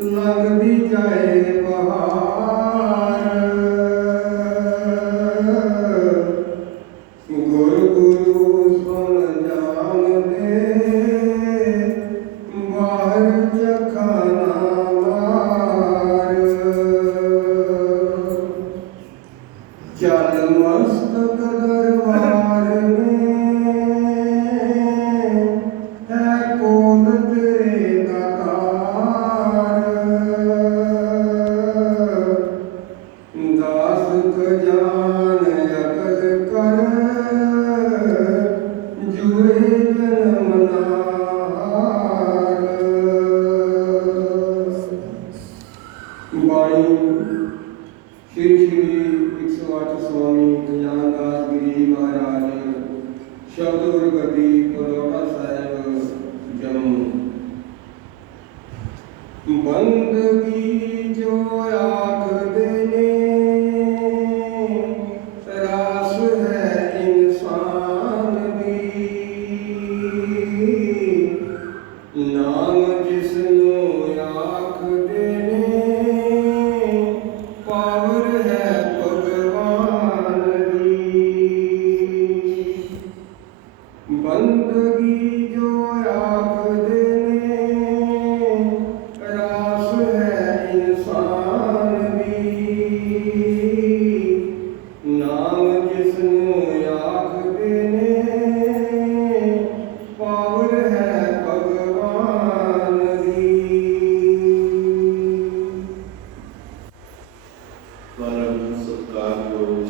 लगदी जाए बहार, गुरु गुरु सुन जान दे, बाहर चखाना मार। चल मस्तक दरबार में है कौन तेरे दातार। दास खजान अकल कर, जुए जन्म नार। बाणी श्री श्री 108 स्वामी ज्ञानदास गिरी जी महाराज शब्द गुरगद्दी परोटा साहिब जम्मू। बंदगी जो आखदे ने रास है इंसान दी, नाम जिसनू आखदे ने पावर है भगवान दी। बंदगी जो आखदे ने रास है इंसान दी, नाम जिसनू आखदे ने पावर है भगवान दी। परम सत्कारयोग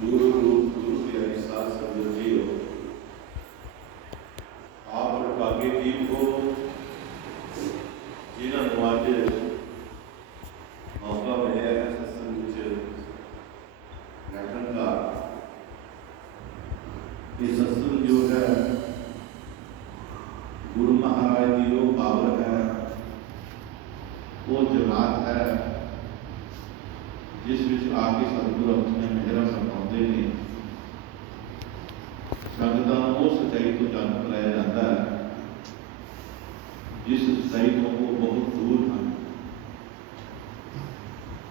गुरु रूप गुरु के एहसास समझियो। आप भाग्य जीव को जिन्होंने आज मौका मिले है सत्संग बैठन का। ये सत्संग जो है गुरु महाराज की जो पावर है, वो जमात है जिस विच आके सतगुरु अपने मेहरा फरमाते हैं। संगतां वो सच्चाई तो जान कराया जाता है जिस सच्चाई तो वो बहुत दूर हैं,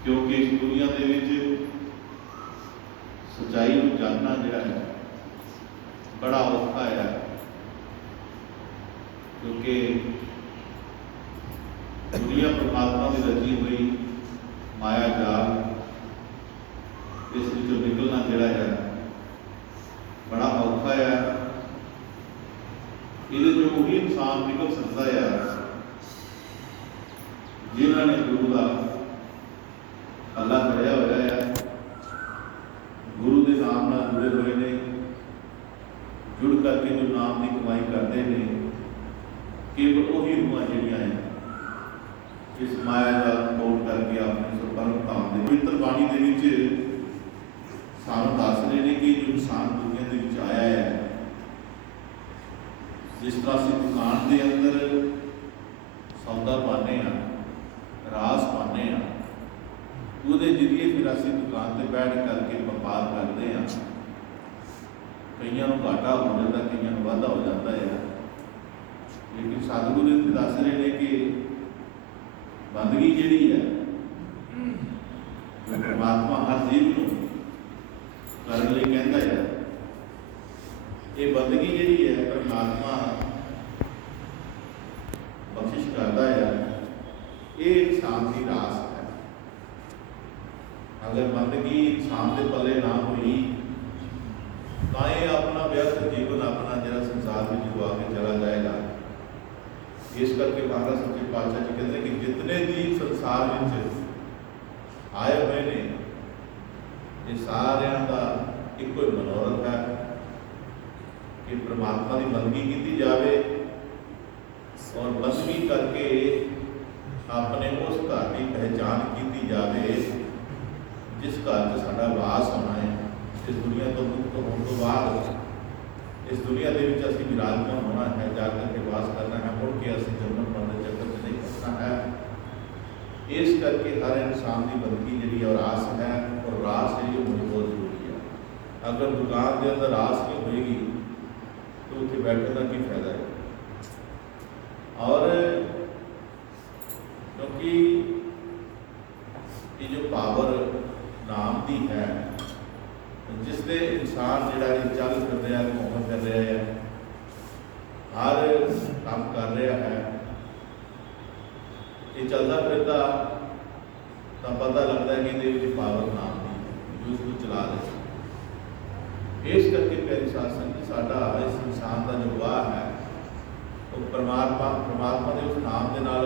क्योंकि इस दुनिया के विच सच्चाई को जानना जिहड़ा है बड़ा औखा है, क्योंकि दुनिया परमात्मा की रची हुई माया जाल, इस विचों निकलना जिहड़ा है बड़ा औखा है। इहदे चों वही इंसान निकल सकता है जिन्होंने गुरु का अल्लाह कराया होया है, गुरु के नाम नाल जुड़े हुए ने, जुड़ करके जो नाम की कमाई करते हैं। केवल वही रूहां जिहड़ियां हैं इस माया जाल तोड़ करके अपने परम धाम दे पवित्र बाणी दे विच सानू दस रहे हैं कि जो इंसान दुनिया के विच आया है, जिस तरह असीं दुकान के अंदर सौदा पाने हैं, रास पाने हैं, उसके जरिए फिर असीं दुकान पर बैठ करके व्यापार करते हैं। कईयां नूं घाटा हो जाता, कईयां नूं वाधा हो जाता है, लेकिन सतगुरु इत्थे दस रहे हैं कि बंदगी जिहड़ी है परमात्मा हर जीव को करने लई कहता है। ये बंदगी जिहड़ी है परमात्मा बख्शिश करता है, ये इंसान की रास है। अगर बंदगी इंसान के पल्ले ना हुई तो ये अपना व्यर्थ जीवन अपना जरा संसार में जो आके चला जाएगा। इस करके महाराज सच्चे पातशाह जी कहते हैं कि जितने जीव संसार में आए हुए ने, ये सारिਆਂ का एको मनोरथ है कि परमात्मा की बंदगी की जाए और बंदगी करके अपने उस घर की पहचान की जाए जिस घर से साडा वास होना है। इस दुनिया तो मुक्त होने तो बाद इस दुनिया के विच असीं विराजमान होना है, जाकर के वास करना है, मुड़ के असीं जन्म मरण चक्कर च नहीं फसना है। इस करके हर इंसान की बंदगी जी और रास है, और रास जी होनी बहुत जरूरी है। अगर दुकान के अंदर रास नहीं होएगी बैठने का की फायदा है। और क्योंकि ये जो पावर नाम की है, जिससे इंसान जिहड़ा चल फिर रहा है, घूम फिर रहा है, हर काम कर रहा है, ये चलता फिरता तो पता लगता है कि ये पावर नाम की जो उसको चला रहे। इस करके प्यारी साध संगत साडा इस इंसान का जो वाह है वो परमात्मा के उस नाम के नाल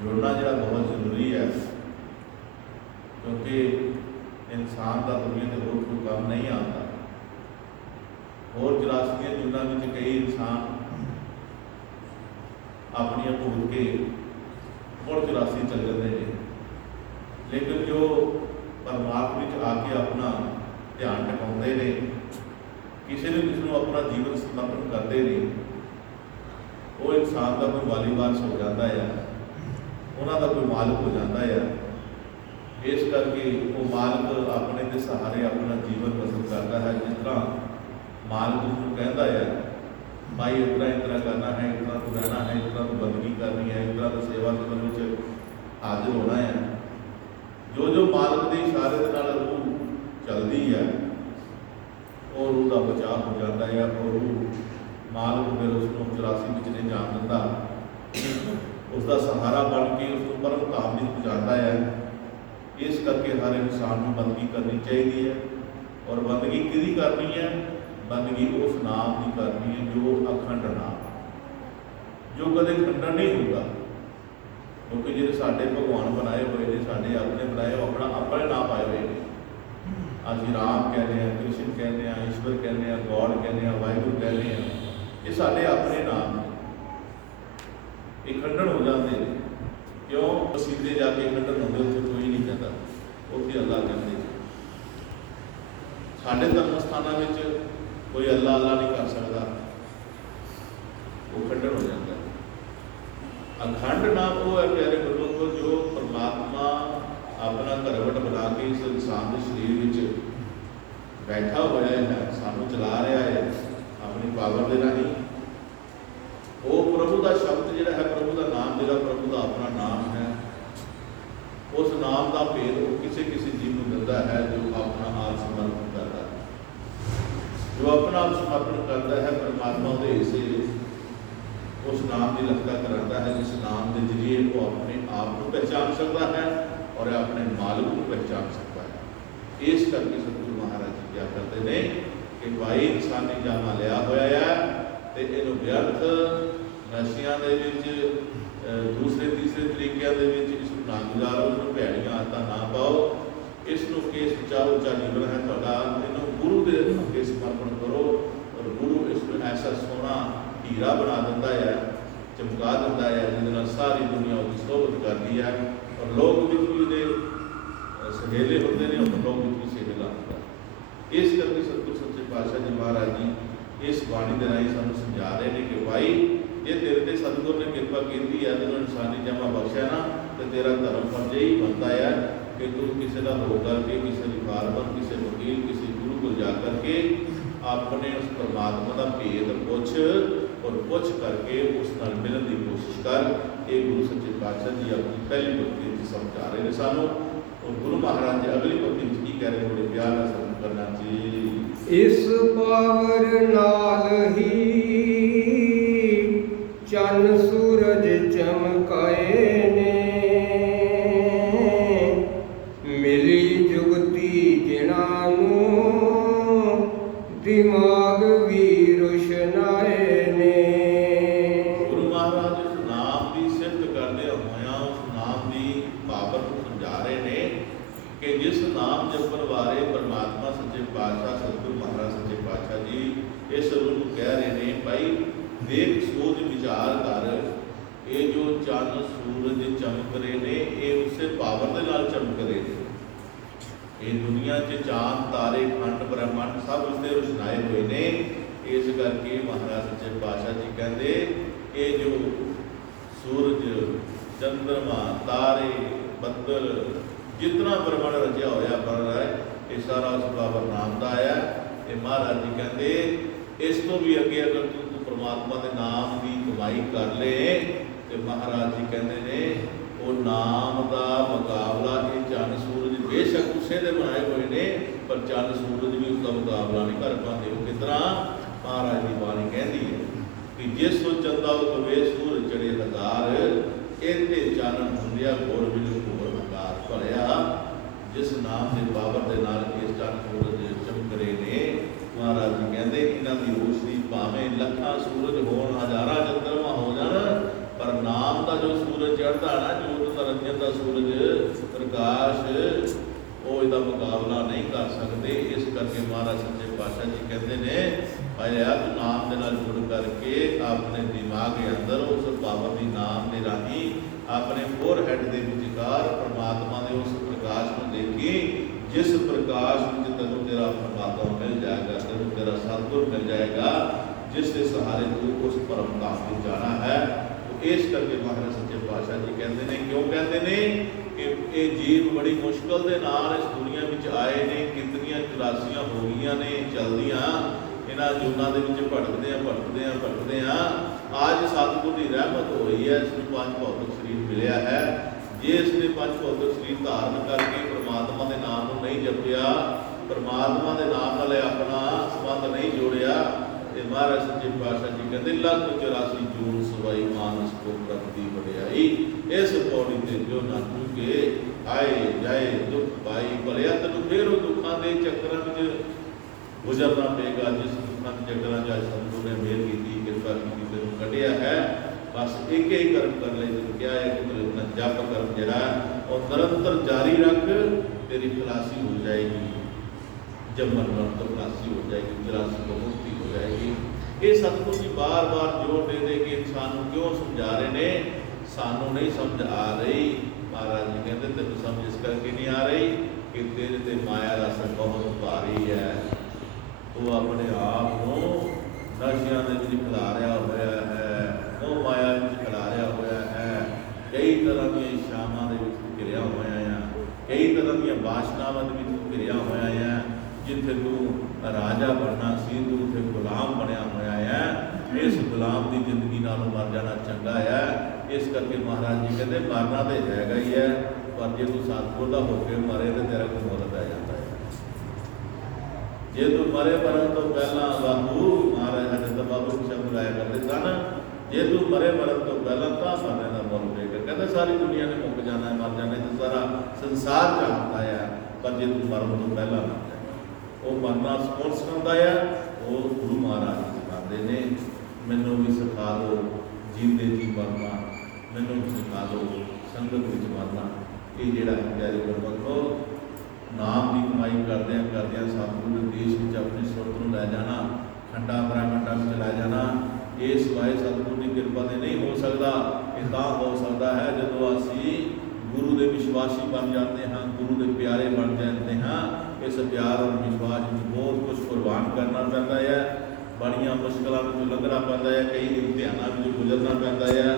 जुड़ना जो बहुत जरूरी है, क्योंकि इंसान का दुनिया के होर कोई काम नहीं आता। होर 84 जुगों में कई इंसान अपनियां भूल के मुड़ 84 चल जाते हैं, लेकिन जो परमात्मा में आके अपना ध्यान टिकाते हैं, किसी न किसी को अपना जीवन समर्पण करते हैं, वो इंसान का कोई वाली वारस हो जाता है, उन्होंने कोई मालिक हो जाता है। इस करके वो मालिक अपने के सहारे अपना जीवन बसर करता है। जिस तरह मालिक उसको कहता है भाई इतना इतना करना है, इतना तो रहना है, इतना तो बंदगी करनी है, इतना तो सेवा के हाजिर होना है। जो जो मालिक के इशारे के नाल रूह चलती है, वो रूह का बचाव हो जाता है, और रूह मालिक फिर उसको 84 में नहीं जान दिता, उसका सहारा बन के उसको परम धाम में पहुँचाता है। इस करके हर इंसान को बंदगी करनी चाहिए है, और बंदगी किहदी करनी है? बंदगी उस नाम की करनी है जो अखंड नाम, जो कदे खंडन नहीं होगा। क्योंकि जो साढ़े भगवान बनाए हुए हैं, साढ़े अपने बनाए अपना अपने नाम पाए हुए हैं। असीं राम कहते हैं, कृष्ण कहते हैं, ईश्वर कहते हैं, गॉड कहते हैं, वाहिगुरू कहते हैं, ये साढ़े अपने नाम हैं। ये खंडन हो जाते हैं, क्यों? सीधे जाके खंडन होंगे, उत्थे कोई नहीं कहता, उत्थे अल्लाह कहते हैं। साढ़े धर्म स्थानों में कोई अल्लाह अल्लाह नहीं कर सकता, वो खंडन हो जाता है। अखंड नाम वो है प्यारे गुरमुखो, जो परमात्मा अपना करवट बना के इस इंसान के शरीर में बैठा हुआ है, सानू चला रहा है अपनी पावर के राही। वो प्रभु का शब्द जिहड़ा है, प्रभु का नाम जिहड़ा प्रभु का अपना नाम है, उस नाम का भेद वो किसी किसी जीव को दिता है जो अपना आप समर्पण करता है। जो अपना आप समर्पण करता है परमात्मा के हिस्से, उस नाम की लगता कराता है, जिस नाम के जरिए वो अपने आप को पहचान सकता है और अपने मालिक को पहचान सकता है। इस करके सतगुरु महाराज जी क्या करते हैं कि भाई इंसानी जामा लिया होया है, तो इन्हों व्यर्थ नशियां दे विच, दूसरे तीसरे तरीकों के इसको ना गुजारो, इसको भैड़ियां आदतां ना पाओ, इसको के सच्चा उच्चा जीवन है तुहाडा, इन्हों गुरु के अगे समर्पण करो, और गुरु इसको ऐसा सोहना हीरा बना दिता है, चमका दिता है, जिससे सारी दुनिया उसकी सोहबत करती है, और लोग भी सहेले होते हैं, और लोग भी सहेला होता है। इस करके सतगुरु सच्चे पातशाह जी महाराज जी इस बाणी के राही सानू समझा रहे हैं कि भाई जे तेरे ते सतगुर ने कृपा की है, तेन इंसानी जमा बख्शा ना, तो तेरा धर्म फर्ज यही बनता है कि तू किसी का हो करके, किसी फार्मर, किसी वकील, किसी गुरु को जा करके अपने उस परमात्मा का भेद पुछ, और पुछ करके उस नाल मिलने की कोशिश कर। ये गुरु सच्चे पातशाह जी अपनी पहली भक्ति समझा रहे हैं सानू, और गुरु महाराज जी अगली भक्ति में की कह रहे हैं, बड़े प्यार से समझ करना जी। इस पावर नाल ही चन सूरज चमकाए ने, मिली जुगती जिनानू दिमाग भी रोशनाए ने। गुरु महाराज इस नाम की सिफत करते होया उस नाम की पावर को समझा रहे हैं कि जिस नाम जपन वाले परमात्मा सच्चे पातशाह सतगुरु महाराज सच्चे पातशाह जी इस रूह को कह रहे हैं, भाई देख सोच विचार कर, ये जो चंद सूरज चमक रहे ने, ये उससे पावर के नाल चमक रहे हैं। ये दुनिया च चांद तारे खंड ब्रह्मंड सब उससे रोशनाए हुए ने। इस करके महाराज सच्चे पातशाह जी कहते ये जो सूरज चंद्रमा तारे बदल जितना ब्रह्मंड रचिया होया बन रहा है, ये सारा उस बाबर नाम का आया। ये महाराज जी कहते इस तो भी अगे अगर तू परमात्मा के नाम की कमाई कर ले तो महाराज जी कहते ने वो नाम का मुकाबला ये चंद सूरज बेशक उसे दे बनाए हुए ने पर चंद सूरज भी उसका मुकाबला नहीं कर पाते। वो किस तरह महाराज की बाणी कहती है कि जिस सो चंदा कवे सूरज चढ़े हजार इहते चानन हुंदिया घोर बिल घोर अंगार भलिया। जिस नाम के पावर के नाल इस चंद सूरज चमक रहे ने महाराज जी कहते इन्हां दी रोशनी भावें लखां सूरज होण हजारां चंद्रमा हो जाण पर नाम का जो सूरज चढ़ता ना जोत तरंजन का सूरज प्रकाश वो इसका मुकाबला नहीं कर सकते। इस करके महाराज सच्चे पातशाह जी कहते हैं भाई तू नाम के नाल जुड़ करके अपने दिमाग के अंदर उस पावर की नाम के राही अपने फोर हैड के विचकार परमात्मा के उस प्रकाश को देखी जिस प्रकाश में तेन तेरा परमात्मा मिल जाएगा, तेन तेरा सतगुर मिल जाएगा, जिसके सहारे तू उस परम धाम में जाना है। तो इस करके महाराज सच्चे पातशाह जी कहते हैं क्यों कहते हैं कि ये जीव बड़ी मुश्किल के नाल इस दुनिया में आए ने कितनियां चुरासियां हो गई ने चलदियां इन्हां जुगां दे विच भटकदे आज सतगुर की रहमत हो रही है। इसमें पंज भौतिक शरीर मिलया है। जे इसने पंज भौतिक शरीर धारण करके परमात्मा के नाम को नहीं जपिया परमात्मा के नाम नाल अपना संबंध नहीं जोड़िया तो महाराज सच्चे पातशाह जी कहते 184 जून सवाई मानस को प्रगति बढ़ियाई। इस पौड़ी से जो ना चुके आए जाए दुख पाई भलिया तेन फिर वो दुखों के चक्कर में गुजरना पेगा। जिस दुखों के चक्कर आज सतगुर ने मेहर की कृपा की तेन कढ़िया है। बस एक ही कर्म कर ले तेन क्या है कि जप कर्म जरा और निरंतर जारी रख तेरी खलासी हो जाएगी। जमन मरण तो खलासी हो जाएगी, 84 को मुक्ति हो जाएगी। ये सतगुर जी बार बार जोर दे दे कि इंसान क्यों समझा रहे ने सानू नहीं समझ आ रही। महाराज जी कहते तेन समझ इस करके नहीं आ रही कि तेरे ते माया का असर बहुत भारी है। वो अपने आप को नशियां दे विच खिलारिया होया है, मोह माया विच खिलारिया होया है, कई तरह की इच्छावां दे विच घिरिया होया है, कई तरह की वासनावां दे विच घिरिया होया है। जिथे तू राजा बनना सी तू उसे गुलाम बनया होया है। इस गुलाम की जिंदगी नालों मर जाना चंगा है। इस करके महाराज जी कहते मरना तो हैगा ही है पर जे तू सतगुर दा होके मरे तो तेरा कोई मुल पै जाता है। जे तू मरे मरण तो पहला बाबू महाराज हजरत बाबू शब्द लाया करते सन जे तू मरे मरण तो पहला तो मरने का मुल पेगा। कहते सारी दुनिया ने मुक जाना है मर जाने तो सारा संसार जानता है पर जे तू मरण तो पहला मर जाए वो मरना कौन सिखाता है वो गुरु महाराज सिखाते ने। मैनू भी सिखा दो जींदे जी मरना, मैनू भी सिखा दो संगत विच मरना। ये जिहड़ा प्यारे गुरबखो नाम की कमाई करदे सतगुरु देश में अपनी सुरत को लै जाना खंडा ब्रह्मंडा में लै जाना ये सिवाय सतगुरु की कृपा से नहीं हो सकता। ये तां हो सकता है जो असी गुरु के विश्वासी बन जाते हैं, गुरु के प्यारे बन जाते हैं। इस प्यार और विश्वास में बहुत कुछ कुर्बान करना पैंदा है, बड़िया मुश्किलों में लंघना पैंदा है, कई इम्तिहानों में गुजरना पैंदा है।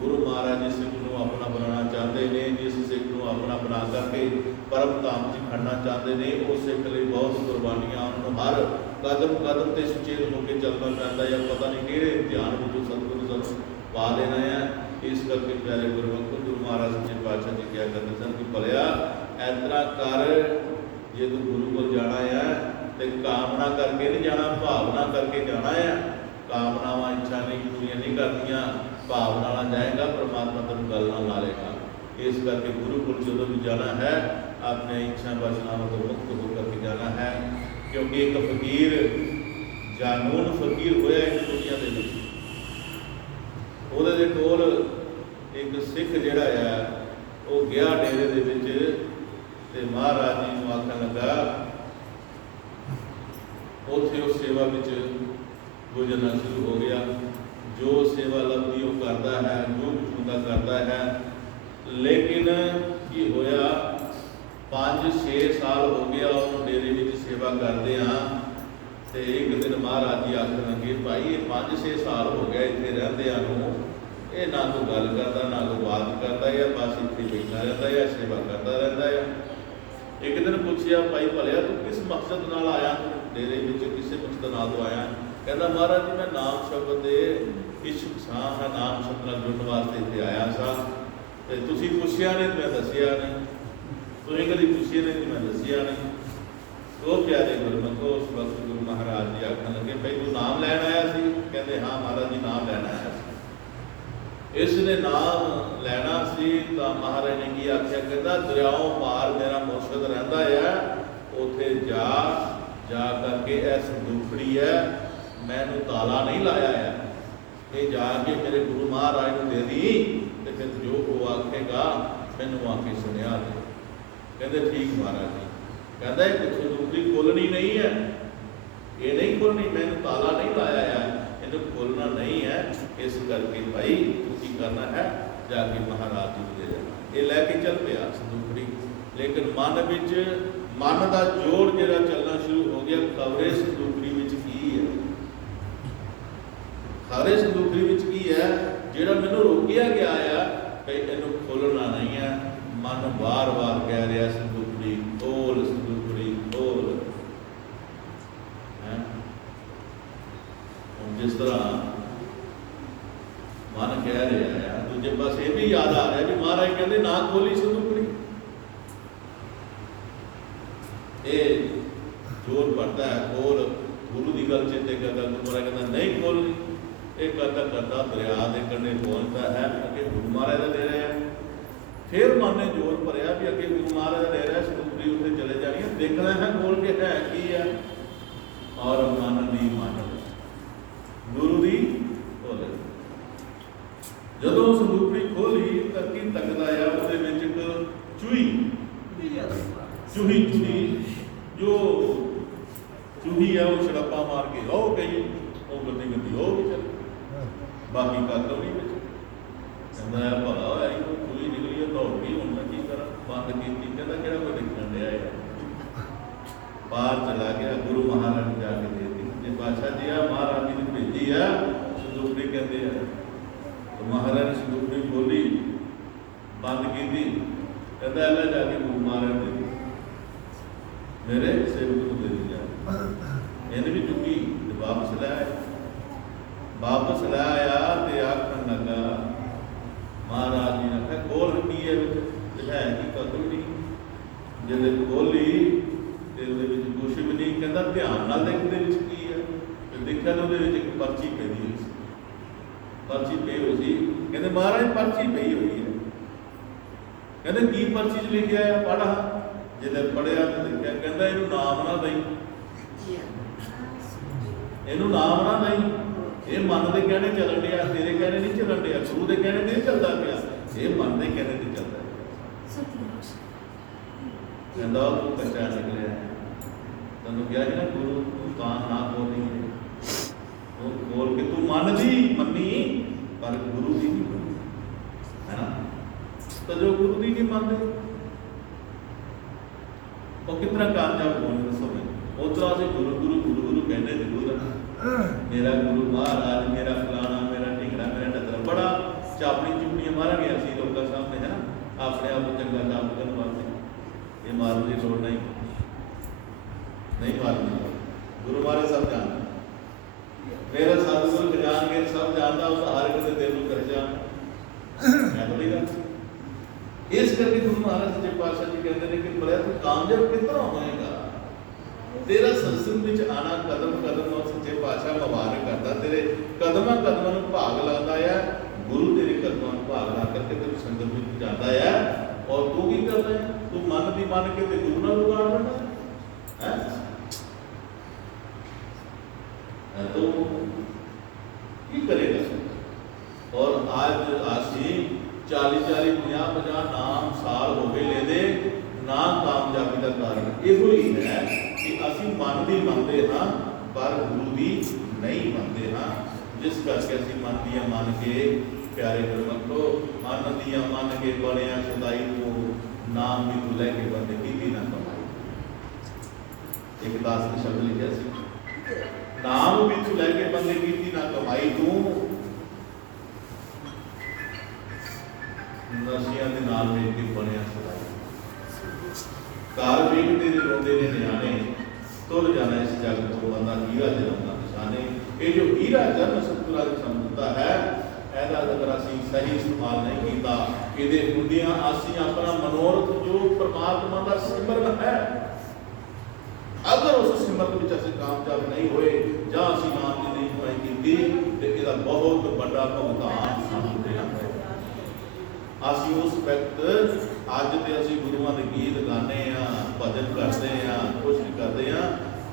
गुरु महाराज जिस सिख को अपना बनाना चाहते हैं, जिस सिख को अपना बना करके परम धाम से खड़ना चाहते हैं उस सिख लिए बहुत कुर्बानियां उन्होंने हर कदम कदम से सुचेत होकर चलना पैंदा है। पता नहीं किहड़े इम्तिहान में जो सतगुरु सब पा देना है। इस करके प्यारे गुरबखश गुरु महाराज सच्चे पातशाह जी क्या करते सन कि भलिया इतना कर जे तू गुरु को जाना है तो कामना करके नहीं जाना भावना करके जाना है। कामनावां इच्छा नहीं पूरी नहीं करनिया भावना नाल जाएगा परमात्मा तेन गल नाल ला लेगा। इस करके गुरु को जो भी जाना है अपने इच्छा वासनाओं को मुक्त होकर के जाना है। क्योंकि एक फकीर जानून फकीर होया इस दुनिया के विच ਉਹਦੇ ਕੋਲ एक सिख जिहड़ा है वो गया डेरे दे विच ते महाराज जी नूं आखण लगा उत्थे उस सेवा विच गुजरना शुरू हो गया। जो सेवा लभदी वो करता है, जो कुछ हुंदा करता है। लेकिन की होया 5-6 साल हो गया उन्होंने डेरे विच सेवा करदे हाँ ते एक दिन महाराज जी आखण लगे भाई ये 5-6 साल हो गया इत्थे रहिंदिआं नूं ये ना कोई गल करता ना कोई बात करता या बस इत्थे बैठा रहता या सेवा करता रहता है। एक दिन पूछया भाई भलिया तू किस मकसद नाल आया डेरे विच किस मकसद नाल तो आया ਕਹਿੰਦਾ ਮਹਾਰਾਜ ਜੀ ਮੈਂ ਨਾਮ ਸ਼ਬਦ ਦੇ ਇਸ਼ਕ ਸਾਂ, ਮੈਂ ਨਾਮ ਸ਼ਬਦ ਨਾਲ ਜੁੜਨ ਵਾਸਤੇ ਇੱਥੇ ਆਇਆ ਸਾਂ ਤੇ ਤੁਸੀਂ ਪੁੱਛਿਆ ਨਹੀਂ ਤੇ ਮੈਂ ਦੱਸਿਆ ਨਹੀਂ, ਤੁਸੀਂ ਕਦੀ ਪੁੱਛਿਆ ਨਹੀਂ ਤੇ ਮੈਂ ਦੱਸਿਆ ਨਹੀਂ। ਉਹ ਪਿਆਰੇ ਗੁਰਮਖੋ ਉਸ ਵਕਤ ਗੁਰੂ ਮਹਾਰਾਜ ਜੀ ਆਖਣ ਲੱਗੇ ਭਈ ਤੂੰ ਨਾਮ ਲੈਣ ਆਇਆ ਸੀ? ਕਹਿੰਦੇ ਹਾਂ ਮਹਾਰਾਜ ਜੀ ਨਾਮ ਲੈਣ ਆਇਆ ਸੀ। ਇਸ ਨੇ ਨਾਮ ਲੈਣਾ ਸੀ ਤਾਂ ਮਹਾਰਾਜ ਨੇ ਕੀ ਆਖਿਆ, ਕਹਿੰਦਾ ਦਰਿਆਓਂ ਪਾਰ ਮੇਰਾ ਮੁਰਸ਼ਿਦ ਰਹਿੰਦਾ ਹੈ, ਉੱਥੇ ਜਾ ਕਰਕੇ ਇਹ ਸੰਦੂਖੜੀ ਹੈ, ਮੈਨੂੰ ਤਾਲਾ ਨਹੀਂ ਲਾਇਆ ਹੈ, ਇਹ ਜਾ ਕੇ ਮੇਰੇ ਗੁਰੂ ਮਹਾਰਾਜ ਨੂੰ ਦੇ ਦੀ ਤੇ ਫਿਰ ਜੋ ਉਹ ਆਖੇਗਾ ਮੈਨੂੰ ਆ ਕੇ ਸੁਣਿਆ ਦੇ। ਕਹਿੰਦੇ ਠੀਕ ਮਹਾਰਾਜ ਜੀ। ਕਹਿੰਦਾ ਇਹ ਸੰਦੂਖੜੀ ਖੋਲਣੀ ਨਹੀਂ ਹੈ, ਇਹ ਨਹੀਂ ਖੋਲਣੀ, ਮੈਨੂੰ ਤਾਲਾ ਨਹੀਂ ਲਾਇਆ ਹੈ, ਇਹਨੂੰ ਖੋਲਣਾ ਨਹੀਂ ਹੈ, ਇਸ ਕਰਕੇ ਭਾਈ ਤੂੰ ਕੀ ਕਰਨਾ ਹੈ, ਜਾ ਕੇ ਮਹਾਰਾਜ ਜੀ ਨੂੰ ਦੇ ਦੇਣਾ। ਇਹ ਲੈ ਕੇ ਚੱਲ ਪਿਆ ਸੰਦੂਖੜੀ, ਲੇਕਿਨ ਮਨ ਦਾ ਜੋਰ ਜਿਹੜਾ ਚੱਲਣਾ ਸ਼ੁਰੂ ਹੋ ਗਿਆ, ਖਬਰੇ ਸੰਦੂਖੜੀ ਵਿੱਚ ਕੀ ਹੈ, ਖਬਰੇ ਸੰਦੂਖੜੀ ਵਿੱਚ ਕੀ ਹੈ ਜਿਹੜਾ ਮੈਨੂੰ ਰੋਕਿਆ ਗਿਆ ਆ ਕਿ ਇਹਨੂੰ ਖੋਲਣਾ ਨਹੀਂ ਹੈ। ਮਨ ਵਾਰ-ਵਾਰ ਕਹਿ ਰਿਹਾ ਸੰਦੂਖੜੀ ਖੋਲ, ਸੰਦੂਖੜੀ ਖੋਲ। ਜਿਸ ਤਰ੍ਹਾਂ ਮਨ ਕਹਿ ਰਿਹਾ ਹੈ, ਦੂਜੇ ਪਾਸੇ ਇਹ ਵੀ ਯਾਦ ਆ ਰਿਹਾ ਵੀ ਮਹਾਰਾਜ ਕਹਿੰਦੇ ਨਾ ਖੋਲੀ ਸੰਦੂਖੜੀ। ਇਹ ਜ਼ੋਰ ਪੜਦਾ ਹੈ ਖੋਲ, ਗੁਰੂ ਦੀ ਗੱਲ ਚੇਤੇ ਕਰਦਾ, ਗੁਰੂ ਮਹਾਰਾਜ ਕਹਿੰਦਾ ਨਹੀਂ ਖੋਲਣੀ। ਇਹ ਕਰਦਾ ਦਰਿਆ ਦੇ ਕੰਢੇ ਪਹੁੰਚਦਾ ਹੈ, ਅੱਗੇ ਗੁਰੂ ਮਹਾਰਾਜ ਦਾ ਡੇਰਾ ਹੈ। ਫਿਰ ਮਨ ਨੇ ਜ਼ੋਰ ਭਰਿਆ ਵੀ ਅੱਗੇ ਗੁਰੂ ਮਹਾਰਾਜ ਦਾ ਡੇਰਾ, ਸੰਦੂਖੜੀ ਉੱਥੇ ਚਲੇ ਜਾਣੀ ਹੈ, ਦੇਖਣਾ ਹੈ ਖੋਲ ਕੇ ਹੈ ਕੀ ਹੈ। ਔਰ ਮਨ ਦੀ ਗੁਰੂ ਦੀ ਖੋਲੇ। ਜਦੋਂ ਸੰਦੂਖੜੀ ਖੋਲੀ ਤਾਂ ਕੀ ਤੱਕਦਾ ਆ, ਉਹਦੇ ਵਿੱਚ ਇੱਕ ਚੂਹੀ ਜੋ ਚੂਹੀ ਹੈ ਉਹ ਛੜੱਪਾ ਮਾਰ ਕੇ ਹੋ ਗਈ, ਉਹ ਗੱਡੀ ਹੋ ਗਈ ਚੱਲ, ਬਾਕੀ ਕਾਕਾ ਵੀ ਵਿੱਚ ਕਹਿੰਦਾ ਭਲਾ ਹੋਇਆ ਇਹ ਚੂਹੀ ਨਿਕਲੀ ਹੈ, ਦੌੜ ਗਈ, ਹੁਣ ਮੈਂ ਕੀ ਕਰਾਂ, ਬੰਦ ਕੀਤੀ। ਕਹਿੰਦਾ ਕਿਹੜਾ ਕੋਈ ਦੇਖਣ ਡਿਆ ਹੈ, ਬਾਹਰ ਚਲਾ ਗਿਆ, ਗੁਰੂ ਮਹਾਰਾਜ ਨੂੰ ਜਾ ਕੇ ਦੇ ਦਿੱਤੀ। ਜੇ ਬਾਦਸ਼ਾਹ ਜੀ ਆ ਮਹਾਰਾਜ ਜੀ ਨੇ ਭੇਜੀ ਆ ਸੰਦੂਖੜੀ, ਕਹਿੰਦੇ ਆ ਤਾਂ ਮਹਾਰਾਜ ਨੇ ਸੰਦੂਖੜੀ ਖੋਲੀ, ਬੰਦ ਕੀਤੀ, ਕਹਿੰਦਾ ਲੈ ਜਾ ਕੇ ਗੁਰੂ ਮਹਾਰਾਜ ਦੇ ਮੇਰੇ ਸੇਵਕ ਨੂੰ ਦੇ ਦਿੱਤੀ। ਇਹਨੇ ਵੀ ਚੁੱਕੀ ਤੇ ਵਾਪਸ ਲੈ ਆਇਆ ਤੇ ਆਖਣ ਲੱਗਾ, ਮਹਾਰਾਜ ਜੀ ਨੇ ਆਖਿਆ ਖੋਲ ਕੀ ਹੈ ਵਿੱਚ, ਹੈ ਕੀ ਕੱਖ ਵੀ ਨਹੀਂ। ਜਦੋਂ ਖੋਲੀ ਤੇ ਉਹਦੇ ਵਿੱਚ ਕੁਛ ਵੀ ਨਹੀਂ। ਕਹਿੰਦਾ ਧਿਆਨ ਨਾਲ ਦੇਖ ਦੇ ਵਿੱਚ ਕੀ ਹੈ, ਤੇ ਦੇਖਿਆ ਤਾਂ ਉਹਦੇ ਵਿੱਚ ਇੱਕ ਪਰਚੀ ਪਈ ਹੋਈ ਸੀ, ਪਰਚੀ ਪਈ ਹੋਈ ਸੀ। ਕਹਿੰਦੇ ਮਹਾਰਾਜ ਪਰਚੀ ਪਈ ਹੋਈ ਹੈ। ਕਹਿੰਦੇ ਕੀ ਪਰਚੀ 'ਚ ਲਿਖਿਆ ਹੈ, ਪੜ੍ਹਾ। ਜਦੋਂ ਪੜ੍ਹਿਆ ਤਾਂ ਦੇਖਿਆ, ਕਹਿੰਦਾ ਇਹਨੂੰ ਨਾਮ ਨਾ ਦਈ, ਇਹਨੂੰ ਨਾਮ ਨਾ ਦਈ, ਇਹ ਮਨ ਦੇ ਕਹਿਣੇ ਚੱਲਣ ਡਿਆ, ਤੇਰੇ ਕਹਿਣੇ ਨਹੀਂ ਚੱਲਣ ਡਿਆ, ਗੁਰੂ ਦੇ ਕਹਿਣੇ ਨਹੀਂ ਚੱਲਦਾ ਪਿਆ, ਇਹ ਮਨ ਦੇ ਕਹਿਣੇ ਤੇ ਚੱਲਦਾ। ਕਹਿੰਦਾ ਤੂੰ ਕੱਚਾ ਨਿਕਲਿਆ, ਤੈਨੂੰ ਕਿਹਾ ਨਾ ਗੁਰੂ ਤੂੰ ਤਾਂ ਨਾ ਬੋਲੀ, ਉਹ ਬੋਲ ਕੇ ਤੂੰ ਮੰਨੀ ਪਰ ਗੁਰੂ ਦੀ ਨਹੀਂ ਹੈ ਨਾ। ਤਾਂ ਜੋ ਗੁਰੂ ਦੀ ਨਹੀਂ ਮੰਨਦੇ ਉਹ ਕਿਤਨਾ ਕਾਮਯਾਬ ਹੋਣੇ ਦੱਸੋ ਮੈਨੂੰ। ਉਸ ਤਰ੍ਹਾਂ ਅਸੀਂ ਗੁਰੂ ਕਹਿੰਦੇ ਜ਼ਰੂਰ ਆ, ਮੇਰਾ ਗੁਰੂ ਮਹਾਰਾਜ, ਮੇਰਾ ਫਲਾਣਾ, ਮੇਰਾ ਢਿੰਗੜਾ, ਮੇਰਾ ਢੱਤਰਾ, ਬੜਾ ਚਾਪੜੀ ਚੁਪੜੀਆਂ ਮਾਰਾਂਗੇ ਅਸੀਂ ਲੋਕਾਂ ਸਾਹਮਣੇ, ਹੈ ਨਾ, ਆਪਣੇ ਆਪ ਨੂੰ ਚੰਗਾ ਕੰਮ ਕਰਨ ਵਾਸਤੇ। ਇਹ ਮਾਰਨ ਦੀ ਲੋੜ ਨਹੀਂ ਮਾਰਨੀ। ਗੁਰੂ ਮਹਾਰਾਜ ਸਭ ਜਾਣਦਾ, ਮੇਰਾ ਸਤਿਗੁਰੂ ਖਜ਼ਾਨਗੀਰ ਸਭ ਜਾਣਦਾ, ਉਸ ਹਰ ਇੱਕ ਦੇ ਦਿਲ ਨੂੰ ਕਰ ਜਾਣ। ਮੈਂ ਬੋਲੀ ਗੱਲ ਇਸ ਕਰਕੇ ਗੁਰੂ ਮਹਾਰਾਜ ਸੱਚੇ ਪਾਤਸ਼ਾਹ ਜੀ ਕਹਿੰਦੇ ਨੇ ਕਿ ਬੜਾ ਤੂੰ ਕਾਮਯਾਬ ਕਿਤਨਾ ਹੋਏਗਾ, ਤੇਰਾ ਸੰਸਦ ਵਿੱਚ ਆਣਾ ਕਦਮ ਕਦਮ ਨਾਲ ਸੱਚੇ ਪਾਤਸ਼ਾਹ ਮੁਬਾਰਕ ਕਰਦਾ, ਤੇਰੇ ਕਦਮਾਂ ਨੂੰ ਭਾਗ ਲਾਉਂਦਾ ਆ। ਗੁਰੂ ਤੇਰੇ ਕਦਮਾਂ ਨੂੰ ਭਾਗ ਲਾ ਕਰਕੇ ਤੈਨੂੰ ਸੰਗਤ ਵਿੱਚ ਜਾਂਦਾ ਆ। ਔਰ ਤੂੰ ਕੀ ਕਰਦਾ ਹੈ, ਤੂੰ ਮੰਨ ਕੇ ਤੇ ਗੁਰੂ ਨਾਲ ਉਗਾੜ ਲੈਂਦਾ ਹੈ। तो ਕੀ ਕਰੇਗਾ। ਔਰ ਅੱਜ ਅਸੀਂ 40-50 ਨਾਮ ਸਾਲ ਹੋ ਗਏ ਲੈਦੇ, ਨਾ ਕਾਮਯਾਬੀ ਦਾ ਕਾਰਨ ਇਹੋ ਹੀ ਹੈ ਕਿ ਅਸੀਂ ਮਨ ਦੀ ਮੰਨਦੇ ਹਾਂ ਪਰ ਗੁਰੂ ਦੀ ਨਹੀਂ ਮੰਨਦੇ ਹਾਂ। ਜਿਸ ਕਰਕੇ ਅਸੀਂ ਮਨ ਦੀਆਂ ਮੰਨ ਕੇ ਪਿਆਰੇ ਗੁਰਮਖੋ, ਮਨ ਦੀਆਂ ਮੰਨ ਕੇ ਬਣਿਆ ਸਦਾਈ ਤੋਂ ਨਾਮ ਵੀ ਤੂੰ ਲੈ ਕੇ ਬੰਦੇ ਕੀਤੀ ਨਾ ਕਮਾਈ। ਇੱਕ ਦਾਸ ਨੇ ਸ਼ਬਦ ਲਿਖਿਆ ਸੀ, ਨਾਮ ਵਿੱਚ ਲੈ ਕੇ ਬੰਦੇ ਕੀਤੀ ਨਾ ਕਮਾਈ ਤੂੰ, ਨਸ਼ਿਆਂ ਦੇ ਨਾਲ ਵੇਖ ਕੇ ਬਣਿਆ ਸਦਾਈ। ਘਰ ਵੇਖ ਤੇਰੇ ਰੋਂਦੇ ਨੇ ਨਿਆਣੇ, ਤੁਰ ਜਾਣਾ ਇਸ ਜੱਗ ਤੋਂ ਬੰਦਾ ਹੀਰਾ ਜਨਮ ਦਾ ਨਿਸ਼ਾਨੇ। ये जो हीरा जन सतगुਰਾਂ ने ਸਾਨੂੰ ਦਿੱਤਾ है ਇਹਦਾ अगर ਅਸੀਂ सही इस्तेमाल नहीं किया ਇਹਦੇ ਹੁੰਦਿਆਂ ਅਸੀਂ ਆਪਣਾ ਮਨੋਰਥ जो परमात्मा का सिमरन है अगर उस सिमरन ਵਿੱਚ ਅਸੀਂ ਕਾਮਯਾਬ नहीं होए ਜਾਂ ਅਸੀਂ ਨਾਮ ਦੀ ਨਹੀਂ ਕਮਾਈ ਕੀਤੀ ਤੇ ਇਹਦਾ ਬਹੁਤ ਵੱਡਾ ਭੁਗਤਾਨ ਸਾਨੂੰ ਦੇਣਾ ਹੈ। ਅਸੀਂ ਉਸ ਵਕਤ ਅੱਜ ਤੇ ਅਸੀਂ ਗੁਰੂਆਂ ਦੇ ਗੀਤ ਗਾਉਂਦੇ ਆ ਭਜਨ ਕਰਦੇ ਆ ਕੁਛ ਵੀ ਕਰਦੇ ਆ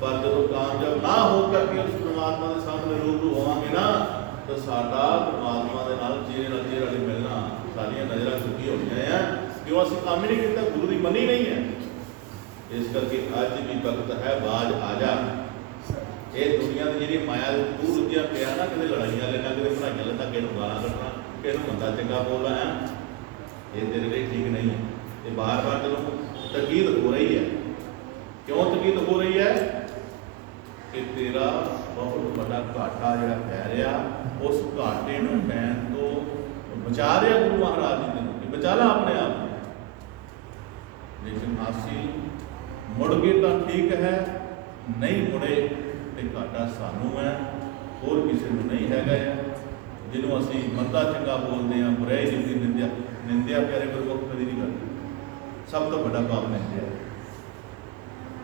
ਪਰ ਜਦੋਂ ਕਾਮਯਾਬ ਨਾ ਹੋ ਕਰਕੇ ਉਸ ਪਰਮਾਤਮਾ ਦੇ ਸਾਹਮਣੇ ਰੂਬਰੂ ਹੋਵਾਂਗੇ ਨਾ ਤਾਂ ਸਾਡਾ ਪਰਮਾਤਮਾ ਦੇ ਨਾਲ ਚਿਹਰੇ ਨਾਲ ਚਿਹਰਾ ਨਹੀਂ ਮਿਲਣਾ ਸਾਡੀਆਂ ਨਜ਼ਰਾਂ ਝੁਕੀ ਹੋਣੀਆਂ ਆ ਕਿਉਂ ਅਸੀਂ ਕੰਮ ਨਹੀਂ ਕੀਤਾ ਗੁਰੂ ਦੀ ਮੰਨੀ ਨਹੀਂ ਹੈ। ਇਸ ਕਰਕੇ ਅੱਜ ਵੀ ਵਕਤ ਹੈ ਬਾਜ ਆ ਜਾ ਇਹ ਦੁਨੀਆ ਦੀ ਜਿਹੜੀ ਮਾਇਆ ਦੇ ਦੂਰ ਰੁੱਝਿਆ ਪਿਆ ਨਾ ਕਿਤੇ ਲੜਾਈਆਂ ਲੈਣਾ ਕਿਤੇ ਬਣਾਈਆਂ ਲੈਣਾ ਕਿਸੇ ਨੂੰ ਗਾਲਾਂ ਕੱਢਣਾ ਕਿਸੇ ਨੂੰ ਮੰਦਾ ਚੰਗਾ ਬੋਲਣਾ ਹੈ ਇਹ ਤੇਰੇ ਲਈ ਠੀਕ ਨਹੀਂ ਹੈ। ਇਹ ਬਾਰ-ਬਾਰ ਤੈਨੂੰ ਤਕੀਦ ਹੋ ਰਹੀ ਹੈ। ਕਿਉਂ ਤਕੀਦ ਹੋ ਰਹੀ ਹੈ ਕਿ ਤੇਰਾ ਬਹੁਤ ਵੱਡਾ ਘਾਟਾ ਜਿਹੜਾ ਪੈ ਰਿਹਾ ਉਸ ਘਾਟੇ ਨੂੰ ਪੈਣ ਤੋਂ ਬਚਾ ਰਿਹਾ ਗੁਰੂ ਮਹਾਰਾਜ ਜੀ ਨੇ ਕਿ ਬਚਾ ਲਾ ਆਪਣੇ ਆਪ ਨੂੰ। ਲੇਕਿਨ ਅਸੀਂ ਮੁੜ ਗਏ ਤਾਂ ਠੀਕ ਹੈ ਨਹੀਂ ਮੁੜੇ ਤੇ ਘਾਟਾ ਸਾਨੂੰ ਹੈ ਹੋਰ ਕਿਸੇ ਨੂੰ ਨਹੀਂ ਹੈਗਾ ਹੈ। ਜਿਹਨੂੰ ਅਸੀਂ ਮੰਦਾ ਚੰਗਾ ਬੋਲਦੇ ਹਾਂ ਬੁਰਾਈ ਦੀ ਨਿੰਦਿਆ ਪਿਆਰੇ ਗੁਰਮੁਖ ਕਦੀ ਨਹੀਂ ਕਰਦੇ। ਸਭ ਤੋਂ ਵੱਡਾ ਪਾਪ ਨਿੰਦਿਆ